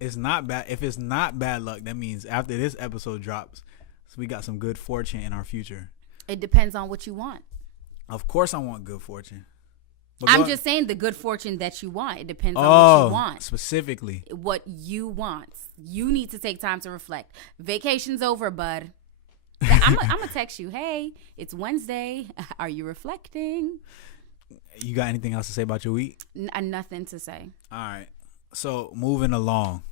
it's not bad. If it's not bad luck, that means after this episode drops, so we got some good fortune in our future. It depends on what you want. Of course, I want good fortune. But I'm just saying the good fortune that you want. It depends on what you want. Specifically. What you want. You need to take time to reflect. Vacation's over, bud. I I'm gonna text you. Hey, it's Wednesday. Are you reflecting? You got anything else to say about your week? Nothing to say. All right. So moving along.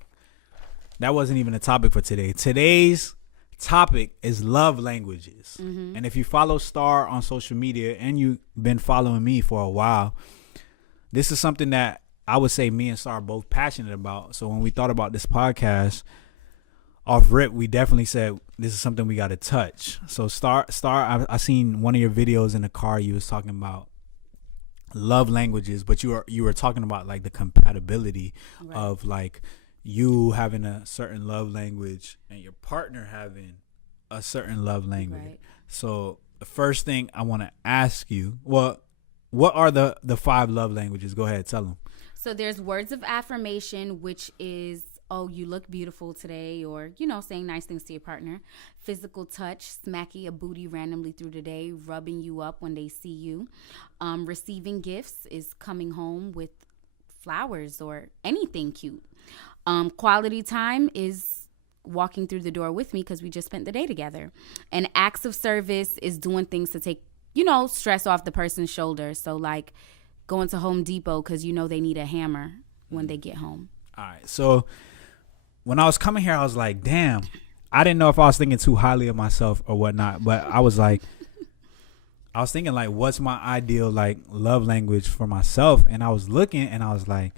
That wasn't even a topic for today. Today's topic is love languages. Mm-hmm. And if you follow Starr on social media and you've been following me for a while, this is something that I would say me and Starr are both passionate about. So when we thought about this podcast, off rip, we definitely said this is something we got to touch. So Starr, I seen one of your videos in the car. You was talking about love languages, but you were talking about like the compatibility of like you having a certain love language and your partner having a certain love language. Right. So the first thing I want to ask you, what are the 5 love languages? Go ahead, tell them. So there's words of affirmation, which is, oh, you look beautiful today, or, saying nice things to your partner. Physical touch, smacking a booty randomly through the day, rubbing you up when they see you. Receiving gifts is coming home with flowers or anything cute. Quality time is walking through the door with me because we just spent the day together. And acts of service is doing things to take, stress off the person's shoulders. So like going to Home Depot because they need a hammer when they get home. All right. So when I was coming here, I was like, damn, I didn't know if I was thinking too highly of myself or whatnot. But I was thinking like, what's my ideal like love language for myself? And I was looking and I was like,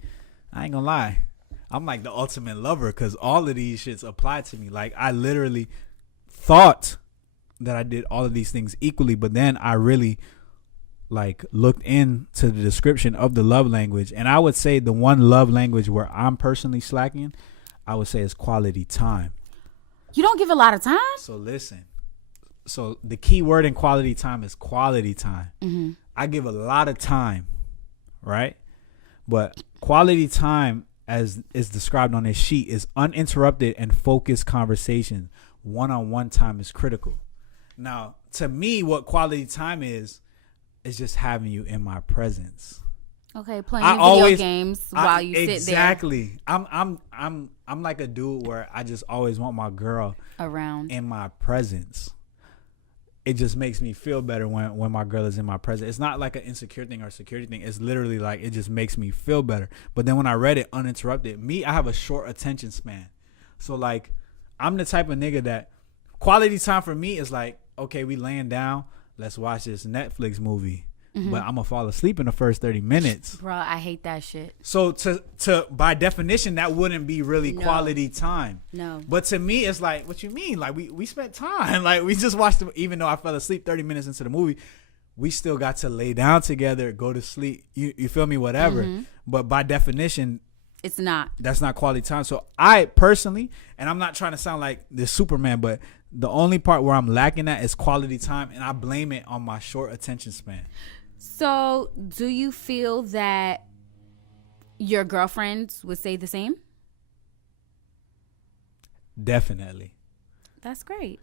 I ain't gonna lie. I'm like the ultimate lover because all of these shits apply to me. Like I literally thought that I did all of these things equally, but then I really like looked into the description of the love language, and I would say the one love language where I'm personally slacking, I would say is quality time. You don't give a lot of time? So listen. So the key word in quality time is quality time. Mm-hmm. I give a lot of time, right? But quality time, as is described on this sheet, is uninterrupted and focused conversation. One-on-one time is critical. Now, to me, what quality time is just having you in my presence. Okay, playing video games while you sit there. Exactly. I'm like a dude where I just always want my girl around in my presence. It just makes me feel better when my girl is in my presence. It's not like an insecure thing or security thing. It's literally like it just makes me feel better. But then when I read it uninterrupted, I have a short attention span. So like I'm the type of nigga that quality time for me is like, okay, we laying down, let's watch this Netflix movie. Mm-hmm. But I'm gonna fall asleep in the first 30 minutes. Bro, I hate that shit. So to by definition, that wouldn't be really quality time. No. But to me, it's like, what you mean? Like we spent time. Like we just watched them, even though I fell asleep 30 minutes into the movie, we still got to lay down together, go to sleep. You feel me? Whatever. Mm-hmm. But by definition, it's not. That's not quality time. So I personally, and I'm not trying to sound like the Superman, but the only part where I'm lacking at is quality time, and I blame it on my short attention span. So do you feel that your girlfriends would say the same? Definitely. That's great.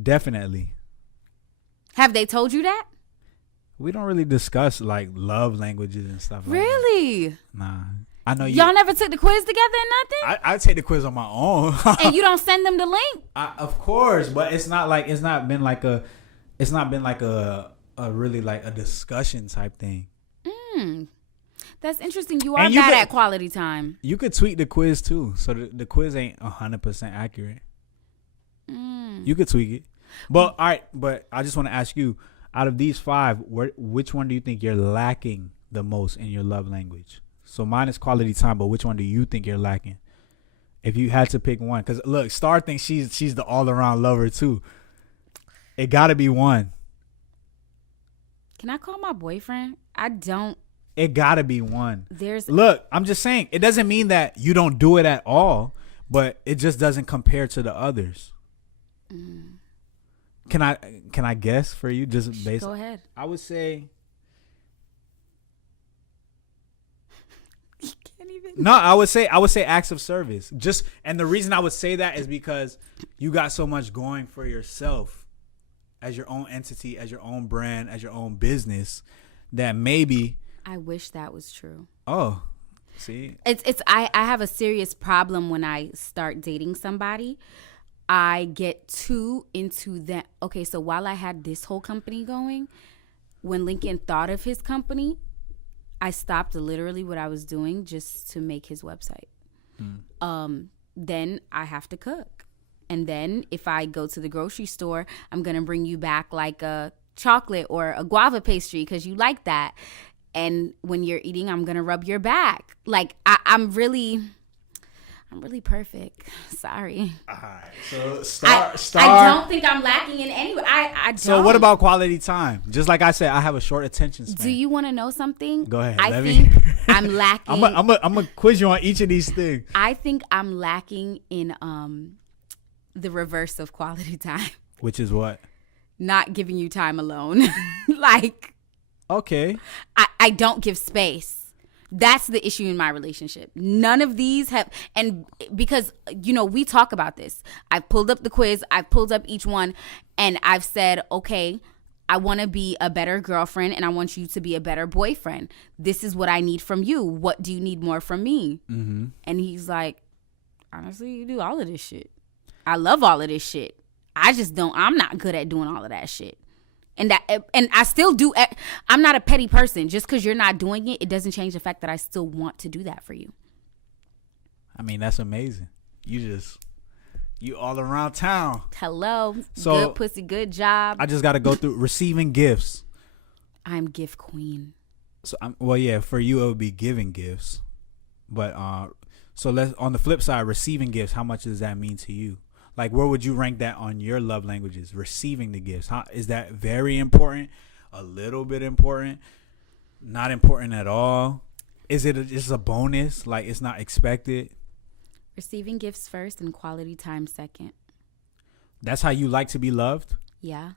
Definitely. Have they told you that? We don't really discuss like love languages and stuff like really? that. Nah. I know y'all never took the quiz together and nothing? I take the quiz on my own. And you don't send them the link? Of course, but it's not been like a really like a discussion type thing. That's interesting. You are bad at quality time. You could tweak the quiz too, so the quiz ain't 100% accurate. You could tweak it, but all right. But I just want to ask you, out of these 5, which one do you think you're lacking the most in your love language? So mine is quality time, but which one do you think you're lacking? If you had to pick one, because look, Starr thinks she's the all around lover too. It got to be one. Can I call my boyfriend? I don't. It gotta be one. Look, I'm just saying, it doesn't mean that you don't do it at all, but it just doesn't compare to the others. Can I guess for you? Just based. Go ahead. I would say. You can't even. No, I would say acts of service. And the reason I would say that is because you got so much going for yourself as your own entity, as your own brand, as your own business, that maybe. I wish that was true. Oh, see, I have a serious problem when I start dating somebody. I get too into that. Okay, so while I had this whole company going, when Lincoln thought of his company, I stopped literally what I was doing just to make his website. Then I have to cook. And then if I go to the grocery store, I'm going to bring you back like a chocolate or a guava pastry because you like that. And when you're eating, I'm going to rub your back. Like, I'm really perfect. Sorry. All right. So Starr. I don't think I'm lacking in any way. I don't. So what about quality time? Just like I said, I have a short attention span. Do you want to know something? Go ahead. I think I'm lacking. I'm gonna quiz you on each of these things. I think I'm lacking in the reverse of quality time. Which is what? Not giving you time alone. Like, okay. I don't give space. That's the issue in my relationship. None of these have, and because, we talk about this. I've pulled up the quiz. I've pulled up each one, and I've said, okay, I want to be a better girlfriend, and I want you to be a better boyfriend. This is what I need from you. What do you need more from me? Mm-hmm. And he's like, honestly, you do all of this shit. I love all of this shit. I'm not good at doing all of that shit. And I still do. I'm not a petty person. Just because you're not doing it, it doesn't change the fact that I still want to do that for you. I mean, that's amazing. You all around town. Hello. So, good pussy, good job. I just got to go through receiving gifts. I'm gift queen. So, for you, it would be giving gifts. But so let's, on the flip side, receiving gifts, how much does that mean to you? Like, where would you rank that on your love languages? Receiving the gifts. Is that very important? A little bit important? Not important at all? Is it just a bonus? Like, it's not expected? Receiving gifts first and quality time second. That's how you like to be loved? Yeah.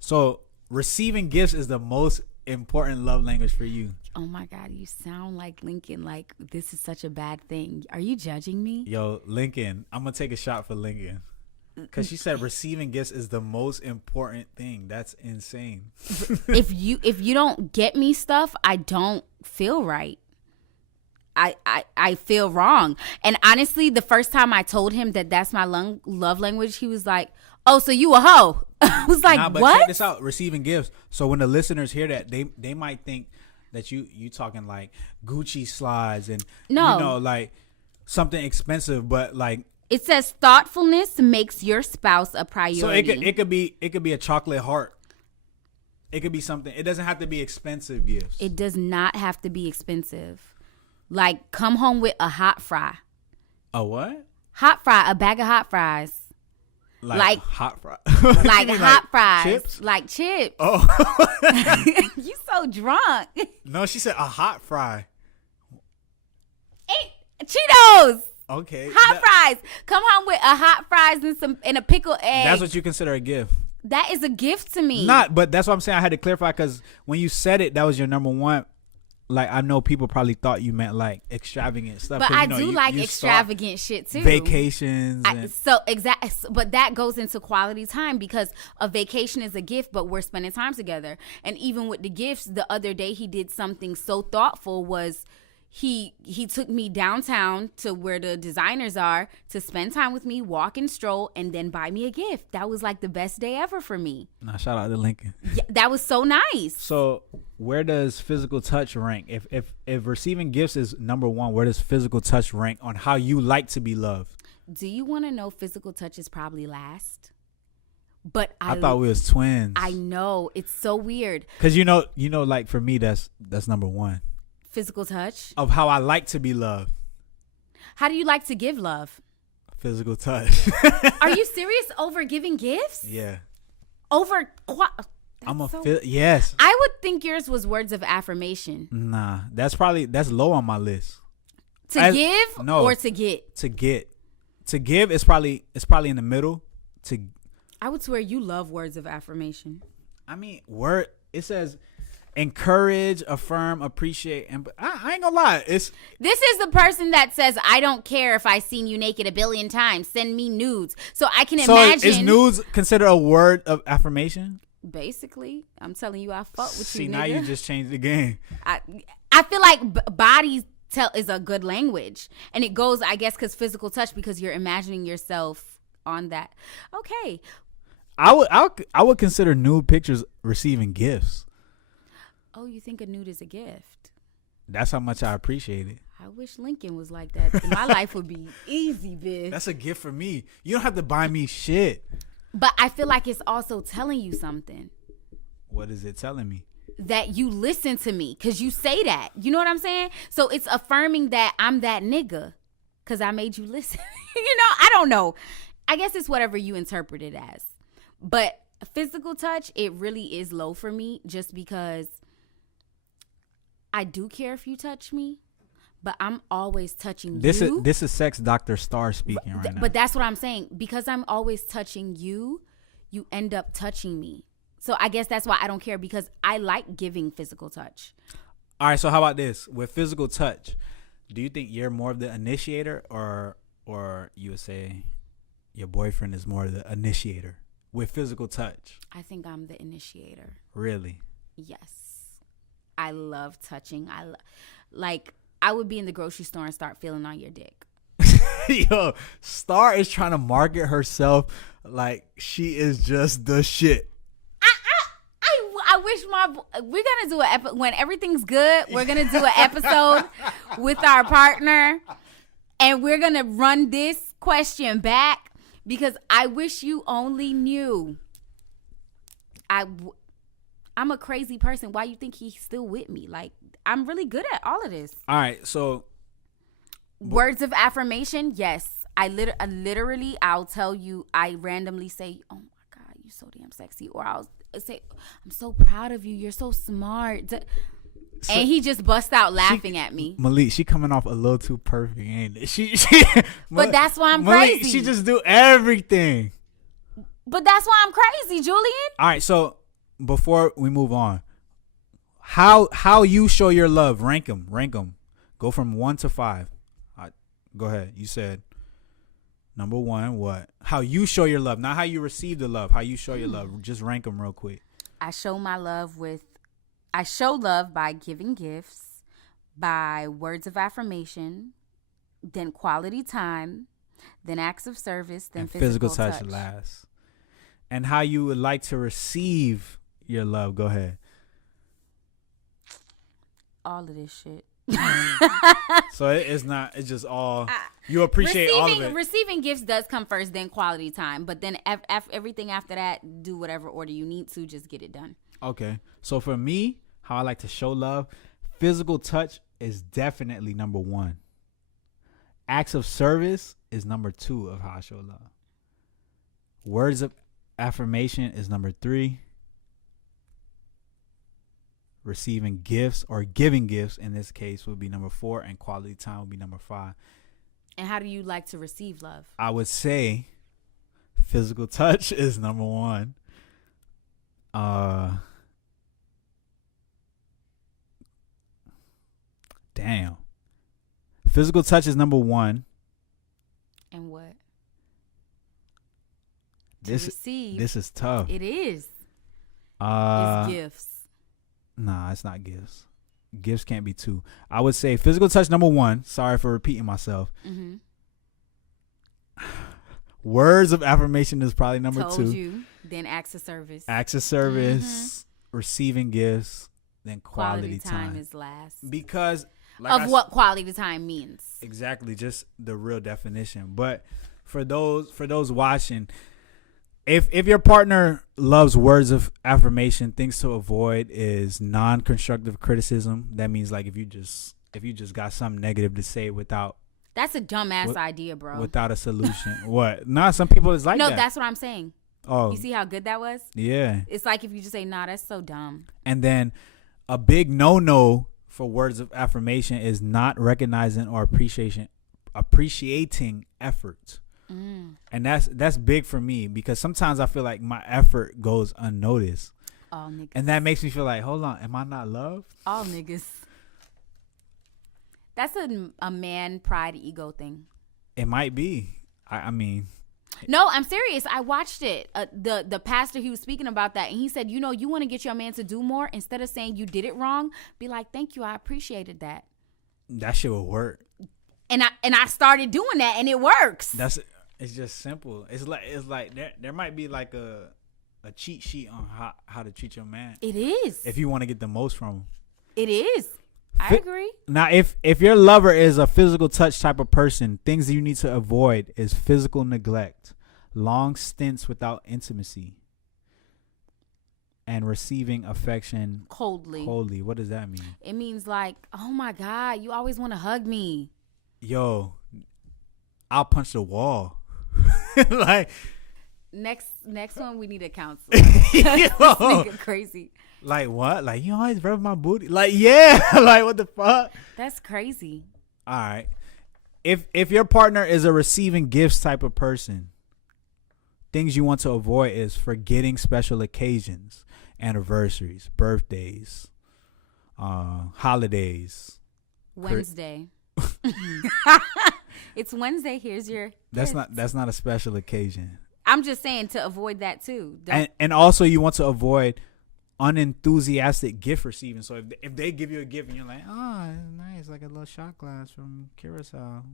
So, receiving gifts is the most important love language for you. Oh my God, you sound like Lincoln. Like, this is such a bad thing. Are you judging me? Yo, Lincoln, I'm going to take a shot for Lincoln. Because she said receiving gifts is the most important thing. That's insane. If you don't get me stuff, I don't feel right. I feel wrong. And honestly, the first time I told him that that's my love language, he was like, oh, so you a hoe. I was like, but what? Check this out, receiving gifts. So when the listeners hear that, they might think that you talking like Gucci slides and, like something expensive, but like, it says thoughtfulness makes your spouse a priority. So it could be a chocolate heart. It could be something. It doesn't have to be expensive gifts. It does not have to be expensive. Like, come home with a hot fry. A what? Hot fry, a bag of hot fries. Like hot fry. Like hot fries. Chips? Like chips. Oh. You so drunk. No, she said a hot fry. Cheetos. Okay. Hot fries. Come home with a hot fries and a pickled egg. That's what you consider a gift. That is a gift to me. But that's what I'm saying. I had to clarify because when you said it, that was your number one. Like, I know people probably thought you meant like extravagant stuff. But I do like extravagant shit too. Vacations. But that goes into quality time because a vacation is a gift, but we're spending time together. And even with the gifts, the other day he did something so thoughtful was he took me downtown to where the designers are to spend time with me, walk and stroll, and then buy me a gift. That was like the best day ever for me. Nah, shout out to Lincoln. Yeah, that was so nice. So where does physical touch rank? If receiving gifts is number one, where does physical touch rank on how you like to be loved? Do you want to know physical touch is probably last? But I thought we was twins. I know. It's so weird. Because like for me, that's number one. Physical touch? Of how I like to be loved. How do you like to give love? Physical touch. Are you serious over giving gifts? Yeah. Over yes. I would think yours was words of affirmation. Nah, that's low on my list. Give or to get? To get. To give is probably in the middle. I would swear you love words of affirmation. I mean, it says encourage, affirm, appreciate, and I ain't gonna lie. This is the person that says, I don't care if I seen you naked 1 billion times. Send me nudes. So I can imagine. So is nudes considered a word of affirmation? Basically, I'm telling you, I fuck with you. See, now you just changed the game. I feel like bodies is a good language, and it goes, I guess, because physical touch, because you're imagining yourself on that. Okay. I would consider nude pictures receiving gifts. Oh, you think a nude is a gift? That's how much I appreciate it. I wish Lincoln was like that. My life would be easy, bitch. That's a gift for me. You don't have to buy me shit. But I feel like it's also telling you something. What is it telling me? That you listen to me, because you say that. You know what I'm saying? So it's affirming that I'm that nigga because I made you listen. I don't know. I guess it's whatever you interpret it as. But physical touch, it really is low for me just because I do care if you touch me, but I'm always touching you. This is sex Dr. Starr speaking right now. But that's what I'm saying. Because I'm always touching you, you end up touching me. So I guess that's why I don't care, because I like giving physical touch. All right, so how about this? With physical touch, do you think you're more of the initiator or you would say your boyfriend is more of the initiator with physical touch? I think I'm the initiator. Really? Yes. I love touching. I would be in the grocery store and start feeling on your dick. Yo, Starr is trying to market herself like she is just the shit. I wish we're gonna do when everything's good. We're gonna do an episode with our partner, and we're gonna run this question back, because I wish you only knew. I'm a crazy person. Why you think he's still with me? Like, I'm really good at all of this. All right, so words of affirmation, yes. Literally, I'll tell you. I randomly say, "Oh my God, you're so damn sexy," or I'll say, "I'm so proud of you. You're so smart." And he just busts out laughing at me. Malik, she coming off a little too perfect, ain't it? She but that's why I'm Malik, crazy. she just do everything. But that's why I'm crazy, Julian. All right, so before we move on, how you show your love? Rank them. Go from 1 to 5. Go ahead. You said number 1. What? How you show your love, not how you receive the love. How you show your love. Just rank them real quick. I show love by giving gifts, by words of affirmation, then quality time, then acts of service, then physical touch last. And how you would like to receive your love. Go ahead. All of this shit. So it's just all you appreciate all of it. Receiving gifts does come first, then quality time, but then everything after that, do whatever order you need to, just get it done. Okay, so for me, how I like to show love, physical touch is definitely number 1. Acts of service is number 2 of how I show love. Words of affirmation is number 3. Receiving gifts or giving gifts in this case would be number 4, and quality time would be number 5. And how do you like to receive love? I would say physical touch is number 1. Damn. Physical touch is number 1. And what? This is tough. It is. It's gifts. Nah, it's not gifts. Gifts can't be 2. I would say physical touch number 1. Sorry for repeating myself. Mm-hmm. Words of affirmation is probably number 2. Told you. Then acts of service. Acts of service, receiving gifts, then quality time is last. Because what quality time means. Exactly, just the real definition. But for those watching, If your partner loves words of affirmation, things to avoid is non-constructive criticism. That means like if you just got something negative to say without. That's a dumbass idea, bro. Without a solution. What? Nah, some people is like that. No, that's what I'm saying. Oh. You see how good that was? Yeah. It's like if you just say, nah, that's so dumb. And then a big no-no for words of affirmation is not recognizing or appreciating effort. And that's big for me, because sometimes I feel like my effort goes unnoticed. All niggas. And that makes me feel like, hold on, am I not loved? All niggas. That's a man pride ego thing. It might be. I mean. No, I'm serious. I watched it. The pastor, he was speaking about that, and he said, you want to get your man to do more, instead of saying you did it wrong, be like, thank you, I appreciated that. That shit will work. And I started doing that, and it works. It's just simple. It's like there might be like a cheat sheet on how to treat your man. It is. If you want to get the most from him. It is. I agree. Now, if your lover is a physical touch type of person, things that you need to avoid is physical neglect, long stints without intimacy, and receiving affection coldly. What does that mean? It means like, oh my God, you always want to hug me. Yo, I'll punch the wall. Like next one, we need a counselor. This nigga crazy. Like what? Like you always rub my booty? Like yeah. Like what the fuck? That's crazy. All right. If your partner is a receiving gifts type of person, things you want to avoid is forgetting special occasions, anniversaries, birthdays, holidays. Wednesday. It's Wednesday. Here's your. That's not a special occasion. I'm just saying to avoid that too. And also you want to avoid unenthusiastic gift receiving. So if they give you a gift and you're like, oh, it's nice, like a little shot glass from Curacao,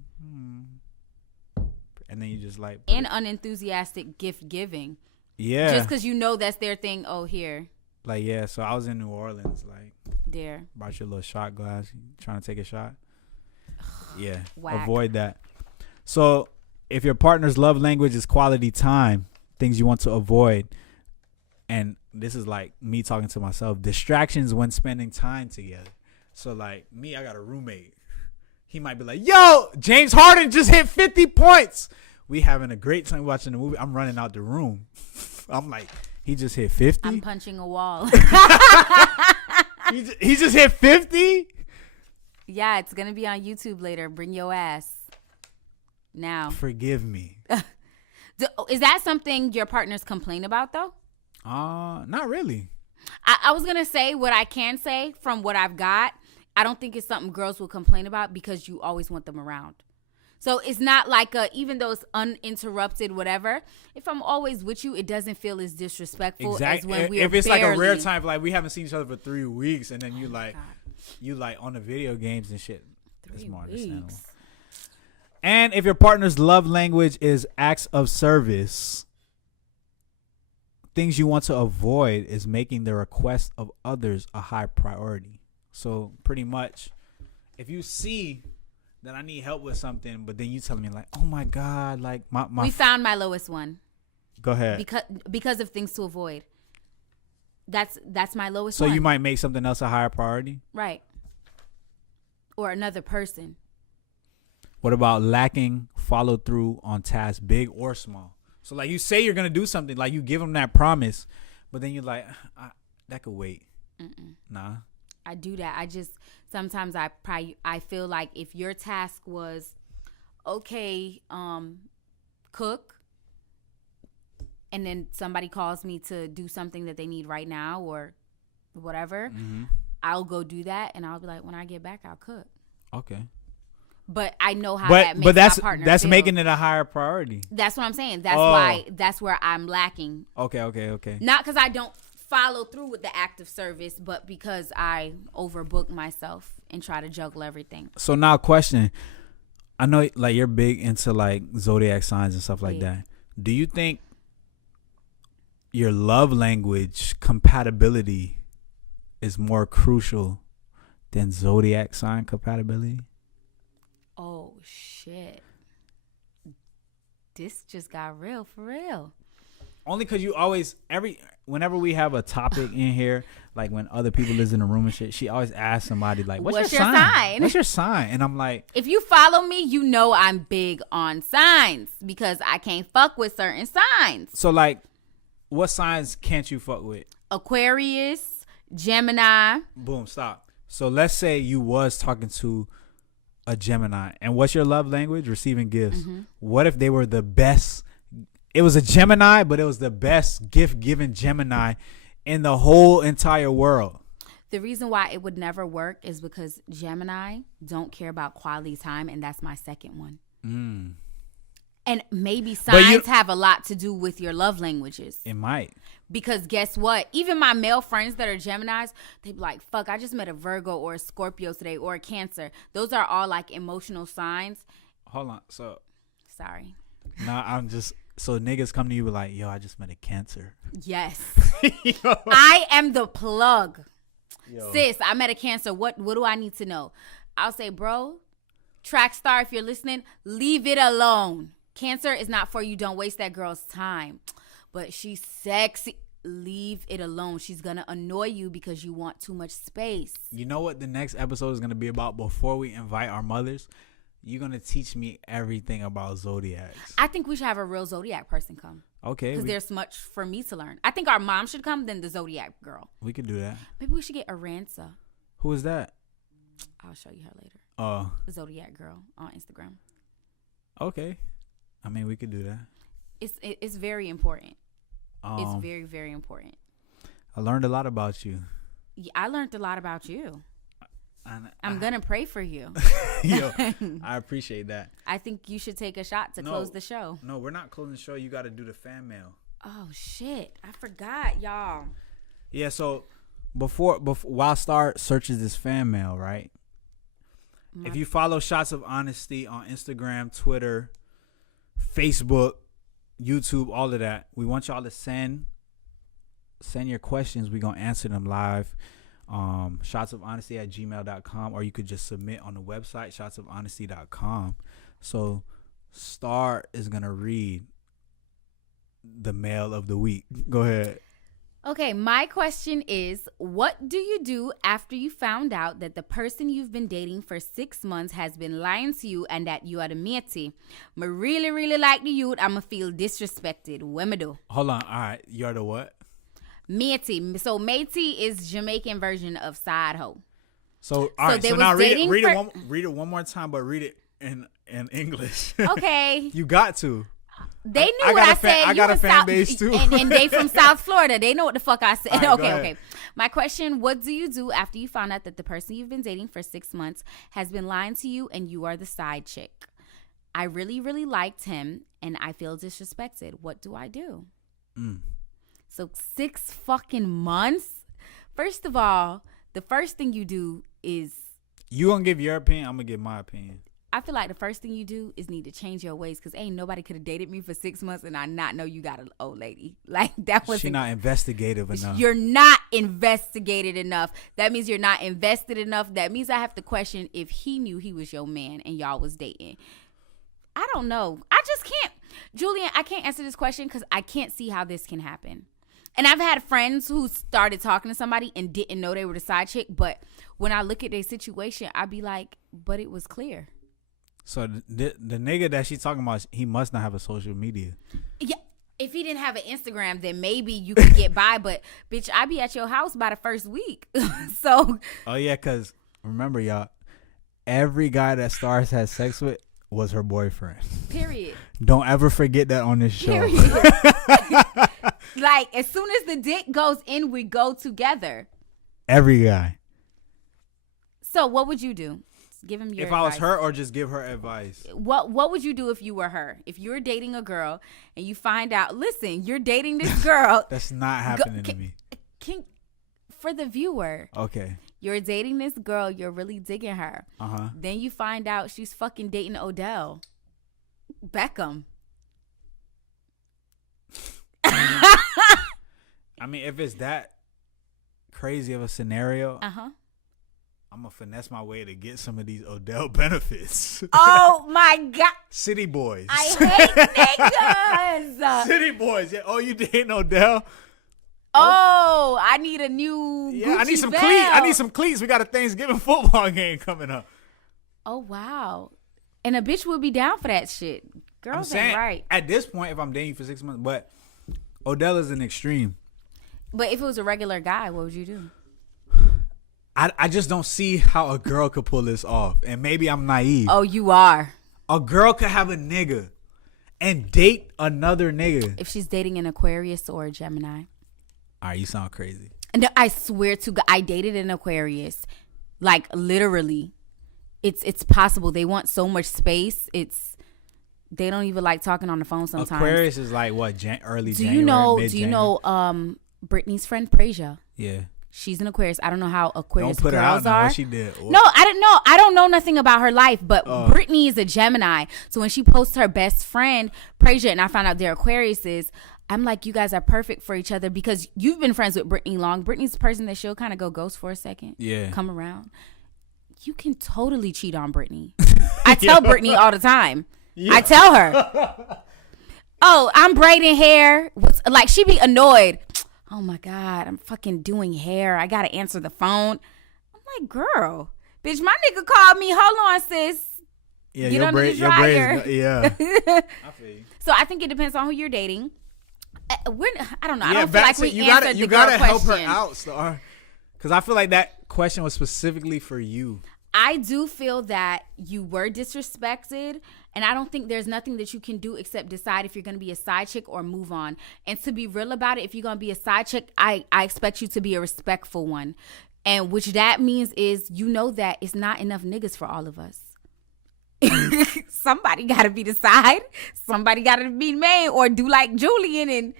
and then you just like unenthusiastic gift giving. Yeah, just because you know that's their thing. Oh, here. Like yeah, so I was in New Orleans, like there. Brought you a little shot glass, trying to take a shot. Yeah, Whack. Avoid that. So if your partner's love language is quality time, things you want to avoid, and this is like me talking to myself, distractions when spending time together. So like me, I got a roommate. He might be like, yo, James Harden just hit 50 points. We having a great time watching the movie. I'm running out the room. I'm like, he just hit 50? I'm punching a wall. He just hit 50? Yeah, it's going to be on YouTube later. Bring your ass. Now. Forgive me. Is that something your partners complain about, though? Not really. I was going to say what I can say from what I've got. I don't think it's something girls will complain about because you always want them around. So it's not like even though it's uninterrupted, whatever. If I'm always with you, it doesn't feel as disrespectful as when we're if it's barely. like a rare time, like we haven't seen each other for 3 weeks, and then you like on the video games and shit. It's more understandable. And if your partner's love language is acts of service, things you want to avoid is making the request of others a high priority. So pretty much, if you see that I need help with something, but then you telling me like, oh my God, like my we found my lowest one. Go ahead. Because of things to avoid. That's my lowest so one. So you might make something else a higher priority? Right. Or another person. What about lacking follow through on tasks, big or small? So like you say you're gonna do something, like you give them that promise, but then you're like, that could wait. Nah. I do that. I just sometimes I feel like if your task was okay, cook, and then somebody calls me to do something that they need right now or whatever, I'll go do that, and I'll be like, when I get back, I'll cook. Okay. But I know how that makes my partner that's feel. making it a higher priority. That's what I'm saying. That's why. That's where I'm lacking. Okay. Not because I don't follow through with the act of service, but because I overbook myself and try to juggle everything. So now, question: I know like you're big into like zodiac signs and stuff like that. Do you think your love language compatibility is more crucial than zodiac sign compatibility? Oh shit! This just got real for real. Only because you always whenever we have a topic in here, like when other people is in the room and shit, she always asks somebody like, "What's your sign? What's your sign?" And I'm like, if you follow me, you know I'm big on signs because I can't fuck with certain signs. So like, what signs can't you fuck with? Aquarius, Gemini. Boom, stop. So let's say you was talking to a Gemini, and what's your love language? Receiving gifts. What if they were the best? It was a Gemini, but it was the best gift-giving Gemini in the whole entire world. The reason why it would never work is because Gemini don't care about quality time, and that's my second one. And maybe signs have a lot to do with your love languages. It might. Because guess what? Even my male friends that are Geminis, they be like, fuck, I just met a Virgo or a Scorpio today or a Cancer. Those are all like emotional signs. Hold on. So. Sorry. Nah, I'm just so niggas come to you with like, yo, I just met a Cancer. Yes. Yo. I am the plug. Yo. Sis, I met a Cancer. What do I need to know? I'll say, bro, track star, if you're listening, leave it alone. Cancer is not for you. Don't waste that girl's time. But she's sexy. Leave it alone. She's going to annoy you because you want too much space. You know what the next episode is going to be about before we invite our mothers? You're going to teach me everything about zodiacs. I think we should have a real zodiac person come. Okay. Because there's much for me to learn. I think our mom should come, then the zodiac girl. We could do that. Maybe we should get Aranza. Who is that? I'll show you her later. Oh. The zodiac girl on Instagram. Okay. I mean, we could do that. It's very important. It's very, very important. I learned a lot about you. Yeah, I learned a lot about you. I'm going to pray for you. Yo, I appreciate that. I think you should take a shot to close the show. No, we're not closing the show. You got to do the fan mail. Oh, shit. I forgot, y'all. Yeah, so before while Starr searches this fan mail, right? If you follow Shots of Honesty on Instagram, Twitter, Facebook, YouTube, all of that, we want y'all to send your questions. We're going to answer them live. shotsofhonesty@gmail.com, or you could just submit on the website shotsofhonesty.com. So Starr is going to read the mail of the week. Go ahead. Okay, my question is, what do you do after you found out that the person you've been dating for 6 months has been lying to you and that you are the matey? Me really, really like the youth. I'ma feel disrespected. What me do? Hold on. All right. You're the what? Matey. So matey is Jamaican version of side hoe. So all right. So now read it one more time, but read it in English. Okay. You got to. They knew what I said. I got a fan base too. And they from South Florida. They know what the fuck I said. Right, okay. My question, what do you do after you found out that the person you've been dating for 6 months has been lying to you and you are the side chick? I really, really liked him and I feel disrespected. What do I do? So 6 fucking months? First of all, the first thing you do is... You gonna give your opinion, I'm gonna give my opinion. I feel like the first thing you do is need to change your ways because ain't nobody could have dated me for 6 months and I not know you got an old lady. Like that was She not investigative enough. You're not investigated enough. That means you're not invested enough. That means I have to question if he knew he was your man and y'all was dating. I don't know. I just can't. Julian, I can't answer this question because I can't see how this can happen. And I've had friends who started talking to somebody and didn't know they were the side chick. But when I look at their situation, I'd be like, but it was clear. So the nigga that she's talking about, he must not have a social media. Yeah, if he didn't have an Instagram, then maybe you could get by. But bitch, I be at your house by the first week. So. Oh yeah, cause remember y'all, every guy that Starr's had sex with was her boyfriend. Period. Don't ever forget that on this show. Period. Like as soon as the dick goes in, we go together. Every guy. So what would you do? Give him your advice. I was her, or just give her advice. What would you do if you were her? If you were dating a girl and you find out, listen, you're dating this girl. That's not happening to me. For the viewer. Okay. You're dating this girl. You're really digging her. Uh-huh. Then you find out she's fucking dating Odell Beckham. I mean, if it's that crazy of a scenario. Uh-huh. I'm going to finesse my way to get some of these Odell benefits. Oh, my God. City boys. I hate niggas. City boys. Yeah. Oh, you dating Odell? Oh, I need a new Gucci I need some belt. cleats. I need some cleats. We got a Thanksgiving football game coming up. Oh, wow. And a bitch would be down for that shit. Girls ain't right. At this point, if I'm dating you for 6 months, but Odell is an extreme. But if it was a regular guy, what would you do? I just don't see how a girl could pull this off. And maybe I'm naive. Oh, you are. A girl could have a nigga and date another nigga. If she's dating an Aquarius or a Gemini. All right, you sound crazy. And I swear to God, I dated an Aquarius. Like, literally. It's possible. They want so much space. They don't even like talking on the phone sometimes. Aquarius is like what, early January, mid-January? Do you know Brittany's friend Prasia? Yeah. She's an Aquarius. I don't know how Aquarius Don't put her out girls now. are. What she did? What? No, I didn't know. I don't know nothing about her life, but Brittany is a Gemini. So when she posts her best friend, Prasia, and I found out they're Aquariuses, I'm like, you guys are perfect for each other because you've been friends with Brittany long. Brittany's the person that she'll kind of go ghost for a second. Yeah. Come around. You can totally cheat on Brittany. I tell Brittany all the time. Yeah. I tell her, oh, I'm braiding hair. Like, she be annoyed. Oh my God, I'm fucking doing hair. I gotta answer the phone. I'm like, girl, bitch, my nigga called me. Hold on, sis. Yeah, get under the dryer. Yeah. I feel you. So I think it depends on who you're dating. I don't know. I don't feel back like to, we you answered gotta, the you girl gotta help question. her out, Starr. Because I feel like that question was specifically for you. I do feel that you were disrespected, and I don't think there's nothing that you can do except decide if you're going to be a side chick or move on. And to be real about it, if you're going to be a side chick, I expect you to be a respectful one. And which that means is, you know, that it's not enough niggas for all of us. Somebody got to be the side. Somebody got to be made, or do like Julian and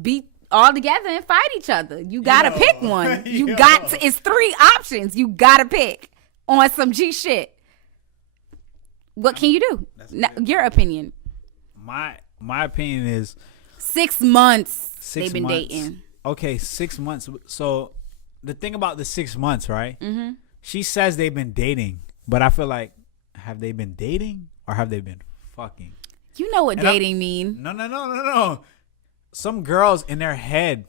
be all together and fight each other. You got to pick one. You got to, it's 3 options. You got to pick on some G shit. What can you do? Your opinion. My opinion is 6 months they've been dating. Okay, 6 months. So the thing about the 6 months, right? Mm-hmm. She says they've been dating, but I feel like, have they been dating or have they been fucking? You know what dating mean? No. Some girls in their head,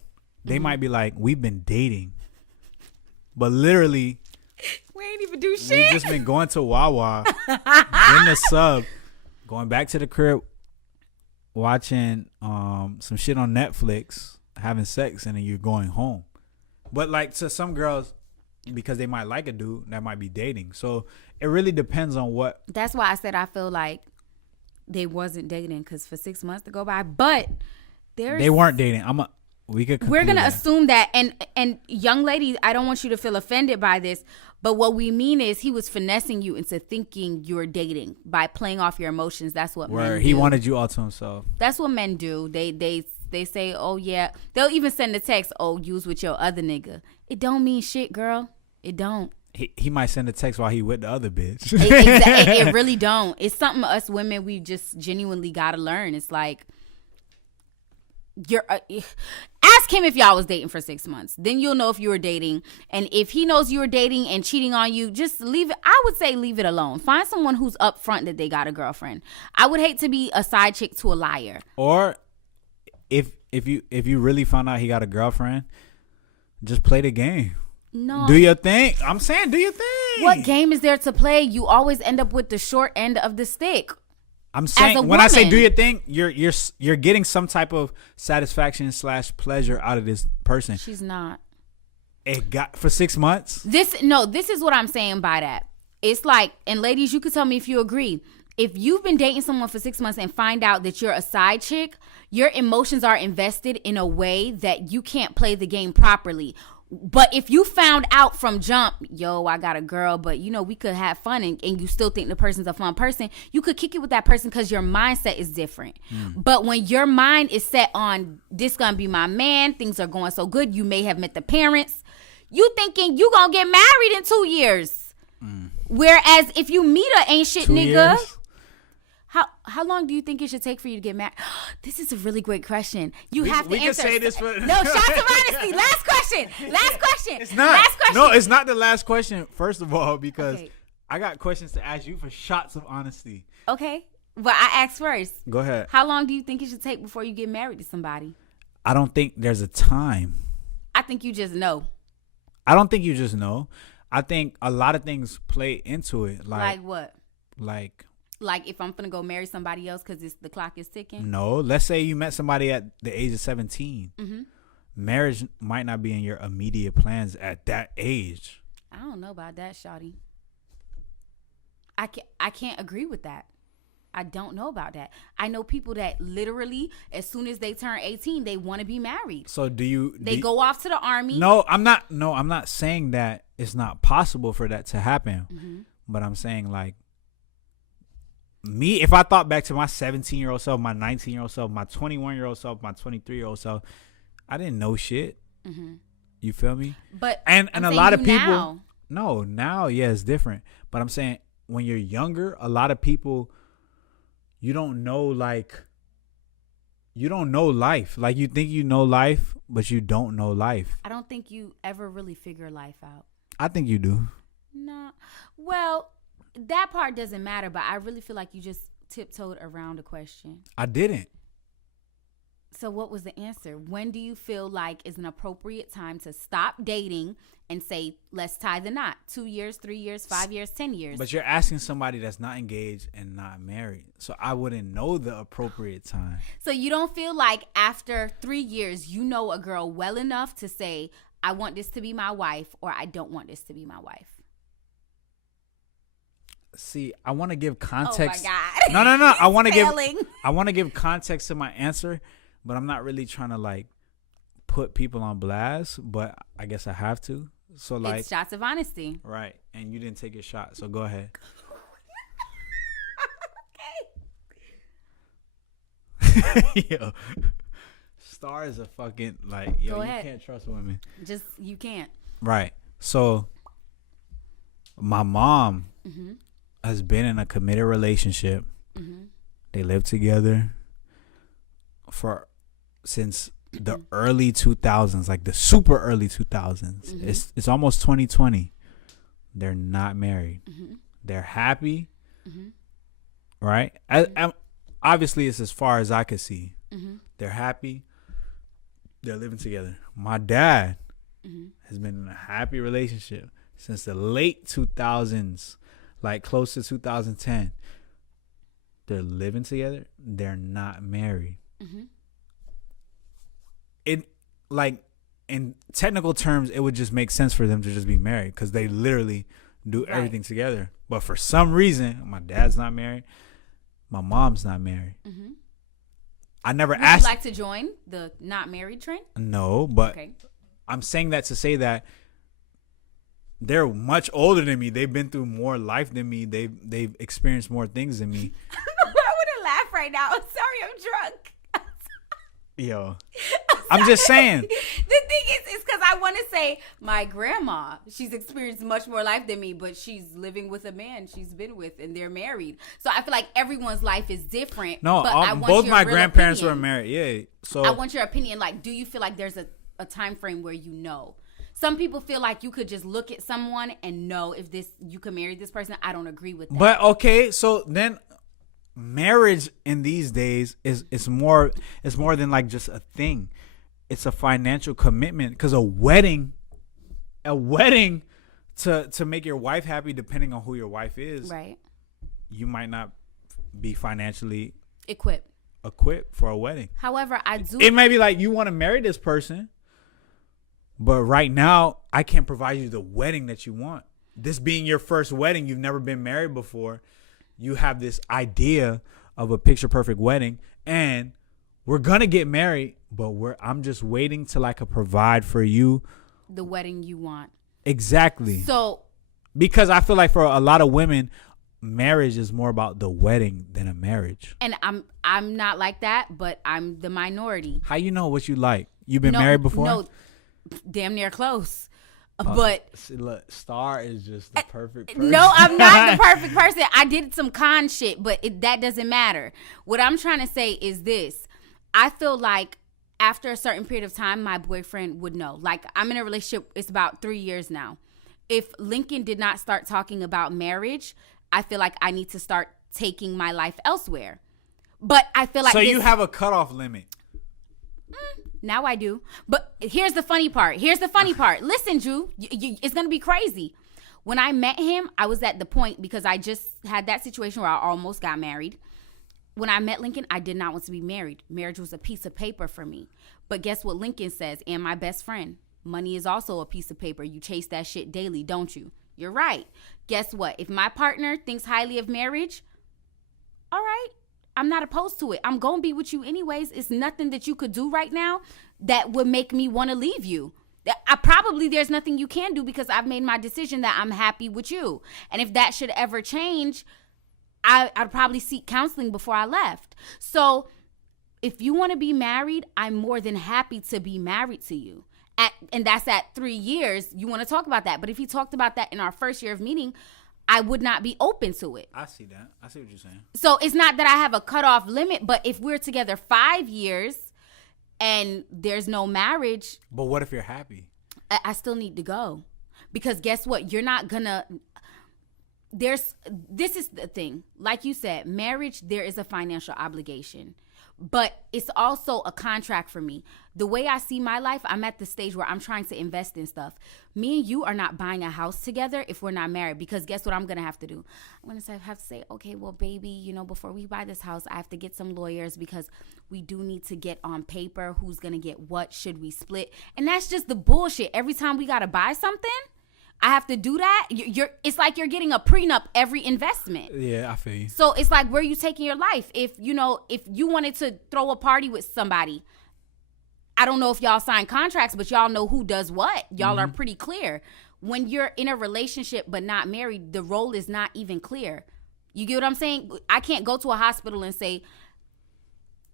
they might be like, we've been dating, but literally, we ain't even do shit. We've just been going to Wawa, getting the sub, going back to the crib, watching some shit on Netflix, having sex, and then you're going home. But like, to some girls, because they might like a dude, that might be dating. So it really depends on what. That's why I said I feel like they wasn't dating, because for 6 months to go by, but they weren't dating. We're gonna assume that, and young lady, I don't want you to feel offended by this, but what we mean is he was finessing you into thinking you're dating by playing off your emotions. That's what men do. He wanted you all to himself. That's what men do. They say, oh yeah, they'll even send a text, oh, you was with your other nigga. It don't mean shit, girl. It don't. He might send a text while he with the other bitch. It really don't. It's something us women, we just genuinely gotta learn. It's like, ask him if y'all was dating for 6 months, then you'll know if you were dating. And if he knows you were dating and cheating on you, just leave it. I would say leave it alone. Find someone who's upfront that they got a girlfriend. I would hate to be a side chick to a liar. Or if you really found out he got a girlfriend, just play the game. No, do your thing. I'm saying, do your thing. What game is there to play? You always end up with the short end of the stick. I'm saying, when I say do your thing, you're getting some type of satisfaction / pleasure out of this person. She's not. It got for 6 months. This is what I'm saying by that. It's like, and ladies, you could tell me if you agree. If you've been dating someone for 6 months and find out that you're a side chick, your emotions are invested in a way that you can't play the game properly. But if you found out from jump, yo, I got a girl, but you know, we could have fun, and you still think the person's a fun person, you could kick it with that person because your mindset is different. But when your mind is set on, this gonna be my man, things are going so good, you may have met the parents, you thinking you gonna get married in 2 years. Whereas if you meet a ain't shit 2 nigga, years? How long do you think it should take for you to get married? This is a really great question. We can answer. Say this for no, shots of honesty. Last question. It's not. Last question. No, it's not the last question. First of all, because I got questions to ask you for shots of honesty. Okay, but I asked first. Go ahead. How long do you think it should take before you get married to somebody? I don't think there's a time. I think you just know. I don't think you just know. I think a lot of things play into it. Like what? Like if I'm gonna go marry somebody else because the clock is ticking? No. Let's say you met somebody at the age of 17. Mm-hmm. Marriage might not be in your immediate plans at that age. I don't know about that, shawty. I can't agree with that. I don't know about that. I know people that literally, as soon as they turn 18, they want to be married. So They go off to the army. No, I'm not saying that it's not possible for that to happen. Mm-hmm. But I'm saying, like, me, if I thought back to my 17-year-old self, my 19-year-old self, my 21-year-old self, my 23-year-old self, I didn't know shit. Mm-hmm. You feel me? But and I'm a saying lot of you people. now. No, now yeah, it's different. But I'm saying when you're younger, a lot of people, you don't know life. Like you think you know life, but you don't know life. I don't think you ever really figure life out. I think you do. No. Well, that part doesn't matter, but I really feel like you just tiptoed around the question. I didn't. So what was the answer? When do you feel like is an appropriate time to stop dating and say, let's tie the knot? 2 years, 3 years, 5 years, 10 years. But you're asking somebody that's not engaged and not married. So I wouldn't know the appropriate time. So you don't feel like after 3 years, you know a girl well enough to say, I want this to be my wife, or I don't want this to be my wife. See, I want to give context. Oh my God. No. I want to give context to my answer, but I'm not really trying to like put people on blast, but I guess I have to. So like, it's shots of honesty. Right. And you didn't take your shot. So go ahead. Okay. Yo. Starr is a fucking like, yo, Go you ahead. can't trust women. Just, you can't. Right. So my mom has been in a committed relationship. They live together since the early 2000s, like the super early 2000s. It's almost 2020. They're not married. They're happy. Right? Obviously, it's as far as I could see. They're happy. They're living together. My dad has been in a happy relationship since the late 2000s, like close to 2010. They're living together. They're not married. It, like, in technical terms, it would just make sense for them to just be married because they literally do everything together. But for some reason, my dad's not married. My mom's not married. I never asked. Would you like to join the not married trend? No, but Okay. I'm saying that to say that they're much older than me. They've been through more life than me. They've experienced more things than me. I want to laugh right now. I'm sorry, I'm drunk. Yo, I'm just saying. The thing is because I want to say my grandma, she's experienced much more life than me, but she's living with a man she's been with and they're married. So I feel like everyone's life is different. No, but I want both your my real grandparents opinion. were married. Yeah. So I want your opinion. Like, do you feel like there's a time frame where you know? Some people feel like you could just look at someone and know if you could marry this person. I don't agree with that. But okay, so then marriage in these days is more than like just a thing. It's a financial commitment because a wedding to make your wife happy, depending on who your wife is, right? You might not be financially equipped for a wedding. However, I do. It may be like you want to marry this person, but right now I can't provide you the wedding that you want. This being your first wedding, you've never been married before. You have this idea of a picture perfect wedding, and we're gonna get married, but I'm just waiting till I could provide for you the wedding you want. Exactly. So, because I feel like for a lot of women, marriage is more about the wedding than a marriage. And I'm not like that, but I'm the minority. How you know what you like? You've been married before? No, damn near close. But look, Starr is just the perfect person. No, I'm not the perfect person. I did some con shit, but that doesn't matter. What I'm trying to say is this. I feel like after a certain period of time, my boyfriend would know. Like, I'm in a relationship. It's about 3 years now. If Lincoln did not start talking about marriage, I feel like I need to start taking my life elsewhere. But I feel like so you have a cutoff limit. Now I do. But here's the funny part. Listen, Drew, it's going to be crazy. When I met him, I was at the point because I just had that situation where I almost got married. When I met Lincoln, I did not want to be married. Marriage was a piece of paper for me. But guess what Lincoln says? And my best friend, money is also a piece of paper. You chase that shit daily, don't you? You're right. Guess what? If my partner thinks highly of marriage, all right. I'm not opposed to it. I'm going to be with you anyways. It's nothing that you could do right now that would make me want to leave you. There's nothing you can do because I've made my decision that I'm happy with you. And if that should ever change, I'd probably seek counseling before I left. So if you want to be married, I'm more than happy to be married to you. and that's at 3 years, you want to talk about that. But if he talked about that in our first year of meeting, I would not be open to it. I see that. I see what you're saying. So it's not that I have a cutoff limit, but if we're together 5 years and there's no marriage. But what if you're happy? I still need to go. Because guess what? You're not gonna. This is the thing. Like you said, marriage, there is a financial obligation. But it's also a contract for me. The way I see my life, I'm at the stage where I'm trying to invest in stuff. Me and you are not buying a house together if we're not married. Because guess what I'm going to have to do? I'm going to have to say, okay, well, baby, before we buy this house, I have to get some lawyers because we do need to get on paper who's going to get what, should we split? And that's just the bullshit. Every time we got to buy something, I have to do that. It's like you're getting a prenup every investment. Yeah, I feel you. So it's like, where are you taking your life? If you wanted to throw a party with somebody, I don't know if y'all sign contracts, but y'all know who does what. Y'all are pretty clear. When you're in a relationship but not married, the role is not even clear. You get what I'm saying? I can't go to a hospital and say,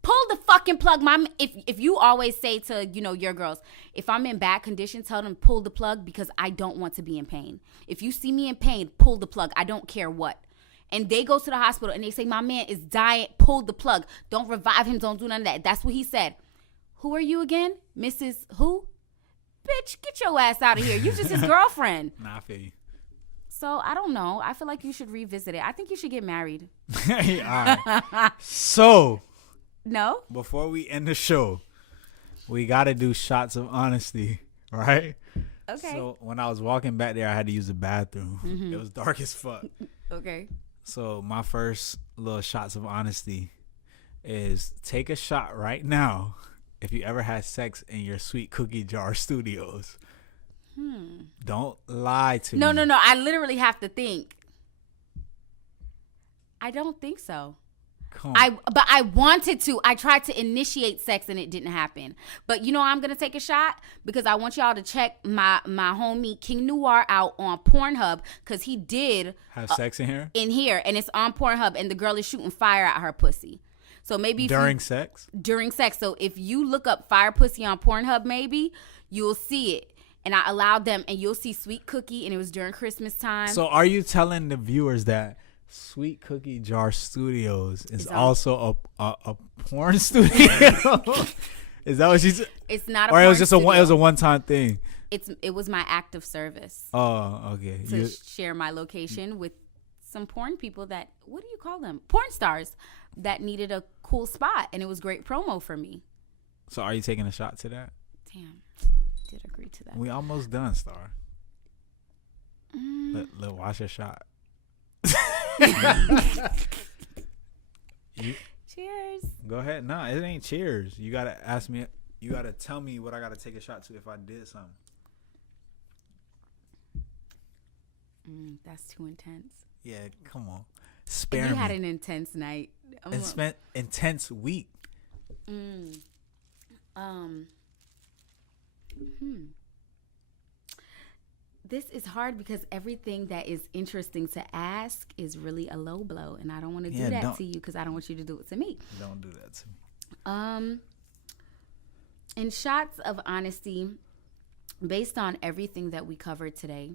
pull the fucking plug. If you always say to, your girls, if I'm in bad condition, tell them pull the plug because I don't want to be in pain. If you see me in pain, pull the plug. I don't care what. And they go to the hospital and they say, my man is dying, pull the plug. Don't revive him, don't do none of that. That's what he said. Who are you again? Mrs. Who? Bitch, get your ass out of here. You just his girlfriend. Nah, I feel you. So, I don't know. I feel like you should revisit it. I think you should get married. All right. So... No? Before we end the show, we got to do shots of honesty, right? Okay. So when I was walking back there, I had to use the bathroom. It was dark as fuck. Okay. So my first little shots of honesty is take a shot right now if you ever had sex in your Sweet Cookie Jar studios. Don't lie to me. No. I literally have to think. I don't think so. But I wanted to. I tried to initiate sex and it didn't happen. But I'm gonna take a shot because I want y'all to check my homie King Noir out on Pornhub because he did have sex in here. And it's on Pornhub and the girl is shooting fire at her pussy. So maybe during sex. So if you look up fire pussy on Pornhub, maybe you'll see it. And I allowed them, and you'll see Sweet Cookie, and it was during Christmas time. So are you telling the viewers that Sweet Cookie Jar Studios is also a porn studio? Is that what she said? It's not a or porn it was just studio. it was a one-time thing. It was my act of service. Oh, okay. To share my location with some porn people that, what do you call them? Porn stars that needed a cool spot, and it was great promo for me. So are you taking a shot to that? Damn, did agree to that. We almost done, Starr. Let wash your shot. Cheers. Go ahead. No, it ain't cheers. You gotta ask me. You gotta tell me what I gotta take a shot to if I did something. That's too intense. Yeah, come on. Spare me. You had an intense night. It's spent intense week. This is hard because everything that is interesting to ask is really a low blow, and I don't want to do that to you because I don't want you to do it to me. Don't do that to me. In shots of honesty, based on everything that we covered today,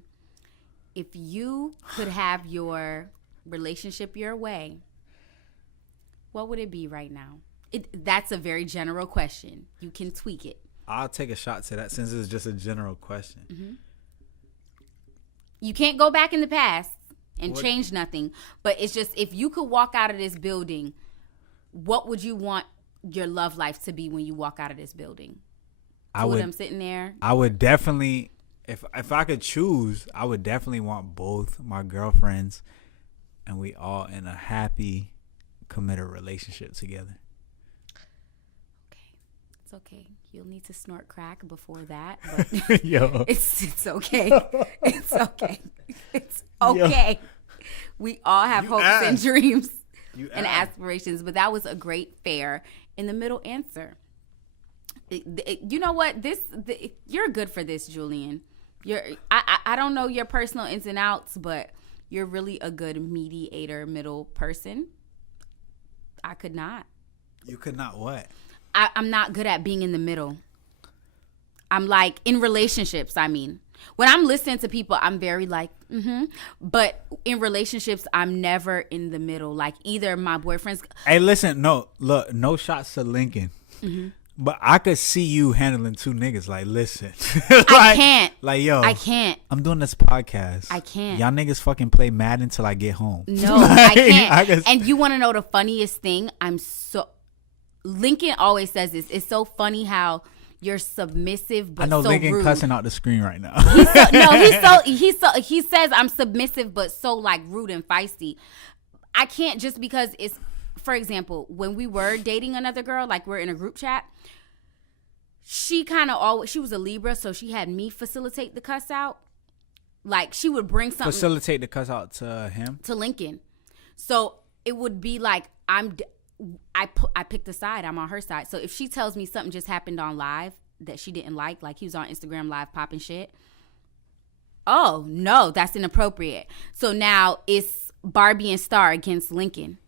if you could have your relationship your way, what would it be right now? That's a very general question. You can tweak it. I'll take a shot to that since it's just a general question. Mm-hmm. You can't go back in the past and change nothing. But it's just, if you could walk out of this building, what would you want your love life to be when you walk out of this building? Two of them sitting there. I would definitely, if I could choose, I would definitely want both my girlfriends and we all in a happy, committed relationship together. Okay. It's okay. You'll need to snort crack before that. But it's okay. It's okay. It's okay. Yo. We all have hopes and dreams and aspirations, but that was a great, fair, in the middle answer. You know what? You're good for this, Julian. I don't know your personal ins and outs, but you're really a good mediator, middle person. I could not. You could not what? I'm not good at being in the middle. I'm like, in relationships, I mean. When I'm listening to people, I'm very like, But in relationships, I'm never in the middle. Like either my boyfriend's. Hey, listen, no shots to Lincoln. Mm-hmm. But I could see you handling 2 niggas. Like, listen. Like, I can't. Like, yo. I can't. I'm doing this podcast. I can't. Y'all niggas fucking play Madden until I get home. No, like, I can't. And you want to know the funniest thing? Lincoln always says this. It's so funny how you're submissive, but I know so Lincoln rude. cussing out the screen right now. He says I'm submissive, but so like rude and feisty. I can't just because it's, for example, when we were dating another girl, like we're in a group chat, she was a Libra, so she had me facilitate the cuss out. Like she would bring something. Facilitate the cuss out to him? To Lincoln. So it would be like I picked a side. I'm on her side. So if she tells me something just happened on live that she didn't like he was on Instagram live popping shit. Oh, no, that's inappropriate. So now it's Barbie and Starr against Lincoln.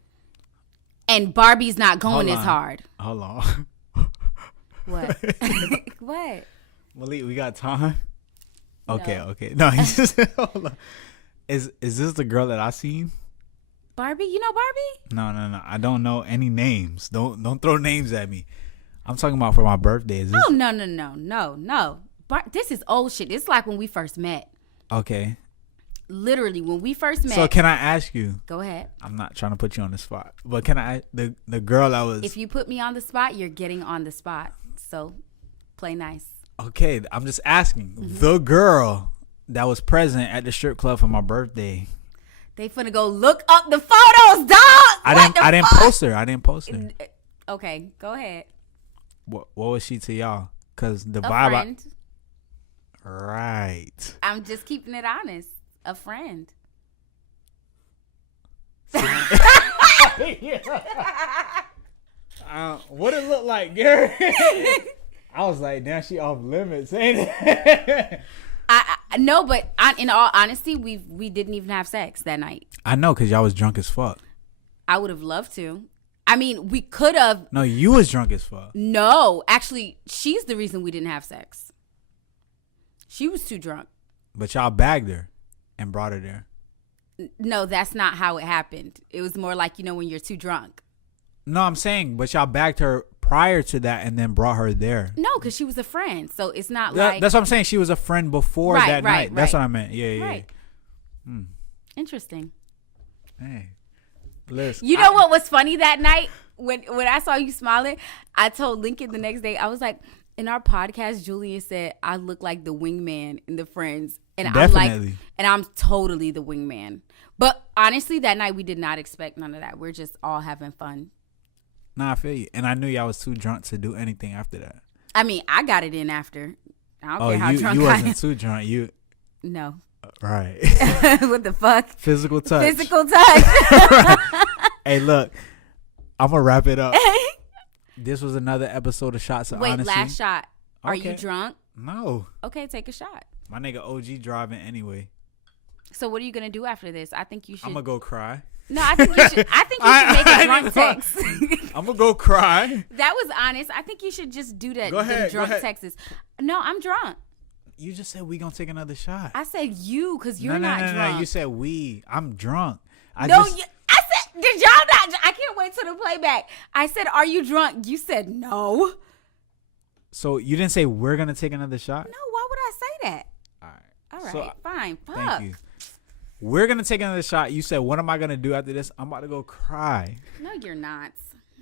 And Barbie's not going as hard. Hold on. What? What? Malik, we got time? Okay, No. okay. No, he's just hold on. Is this the girl that I seen? Barbie? You know Barbie? No. I don't know any names. Don't throw names at me. I'm talking about for my birthday. Is this? Oh, no. This is old shit. It's like when we first met. Okay. Literally, when we first met. So can I ask you? Go ahead. I'm not trying to put you on the spot, but can I? The girl I was. If you put me on the spot, you're getting on the spot. So, play nice. Okay, I'm just asking. Mm-hmm. The girl that was present at the strip club for my birthday. They finna go look up the photos, dog. I didn't post her. I didn't post her. Okay, go ahead. What was she to y'all? Cause the A vibe. friend. Right. I'm just keeping it honest. A friend. What it look like, Gary? I was like, damn, she off limits, ain't it? I no, but in all honesty, we didn't even have sex that night. I know, cause y'all was drunk as fuck. I would have loved to. I mean, we could have. No, you was drunk as fuck. No, actually, she's the reason we didn't have sex. She was too drunk. But y'all bagged her and brought her there. No, that's not how it happened. It was more like, when you're too drunk. No, I'm saying, but y'all bagged her prior to that and then brought her there. No, because she was a friend. So it's not That's what I'm saying. She was a friend before that night. That's what I meant. Yeah. Right. Interesting. Hey. Listen, You know what was funny that night? When I saw you smiling, I told Lincoln the next day, I was like, in our podcast, Julian said I look like the wingman in the Friends. And definitely. I'm totally the wingman. But honestly, that night we did not expect none of that. We're just all having fun. Nah, I feel you. And I knew y'all was too drunk to do anything after that. I mean, I got it in after. I don't care how drunk you I wasn't am. too drunk. You No. Right. What the fuck? Physical touch. Physical touch. Hey, look. I'm going to wrap it up. This was another episode of Shots of Honesty. Wait, last shot. Are Okay. you drunk? No. Okay, take a shot. My nigga OG driving anyway. So what are you going to do after this? I think you should. I'm going to go cry. No, I think you should. I think you should make a drunk text. I'm going to go cry. That was honest. I think you should just do that. Go ahead, drunk go ahead. texts. No, I'm drunk. You just said we going to take another shot. I said you because you're no, not no, drunk. No, you said we. I'm drunk. I said, did y'all not? I can't wait till the playback. I said, are you drunk? You said no. So you didn't say we're going to take another shot? No, why would I say that? All right, So, fine. Fuck. Thank you. We're going to take another shot. You said, what am I going to do after this? I'm about to go cry. No, you're not.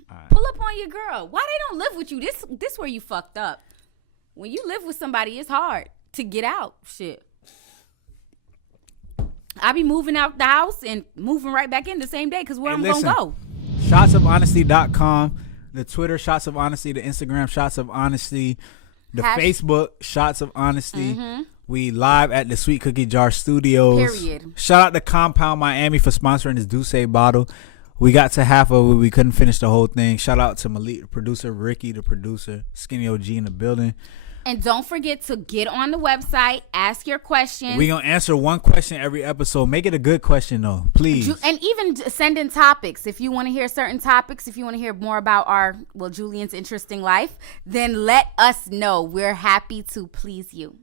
Right. Pull up on your girl. Why they don't live with you? This where you fucked up. When you live with somebody, it's hard to get out. Shit. I be moving out the house and moving right back in the same day because where I'm going to go. Shotsofhonesty.com. The Twitter, Shots of Honesty. The Instagram, Shots of Honesty. The Facebook, Shots of Honesty. Mm-hmm. We live at the Sweet Cookie Jar Studios. Period. Shout out to Compound Miami for sponsoring this Douce bottle. We got to half of it. We couldn't finish the whole thing. Shout out to Malik, the producer. Ricky, the producer. Skinny OG in the building. And don't forget to get on the website, ask your questions. We gonna answer one question every episode. Make it a good question though, please. And even send in topics. If you want to hear certain topics, if you want to hear more about Julian's interesting life, then let us know. We're happy to please you.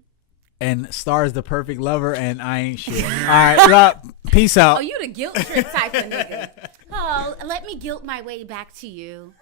And Starr is the perfect lover, and I ain't shit. All right, look, peace out. Oh, you the guilt trip type of nigga. Oh, let me guilt my way back to you.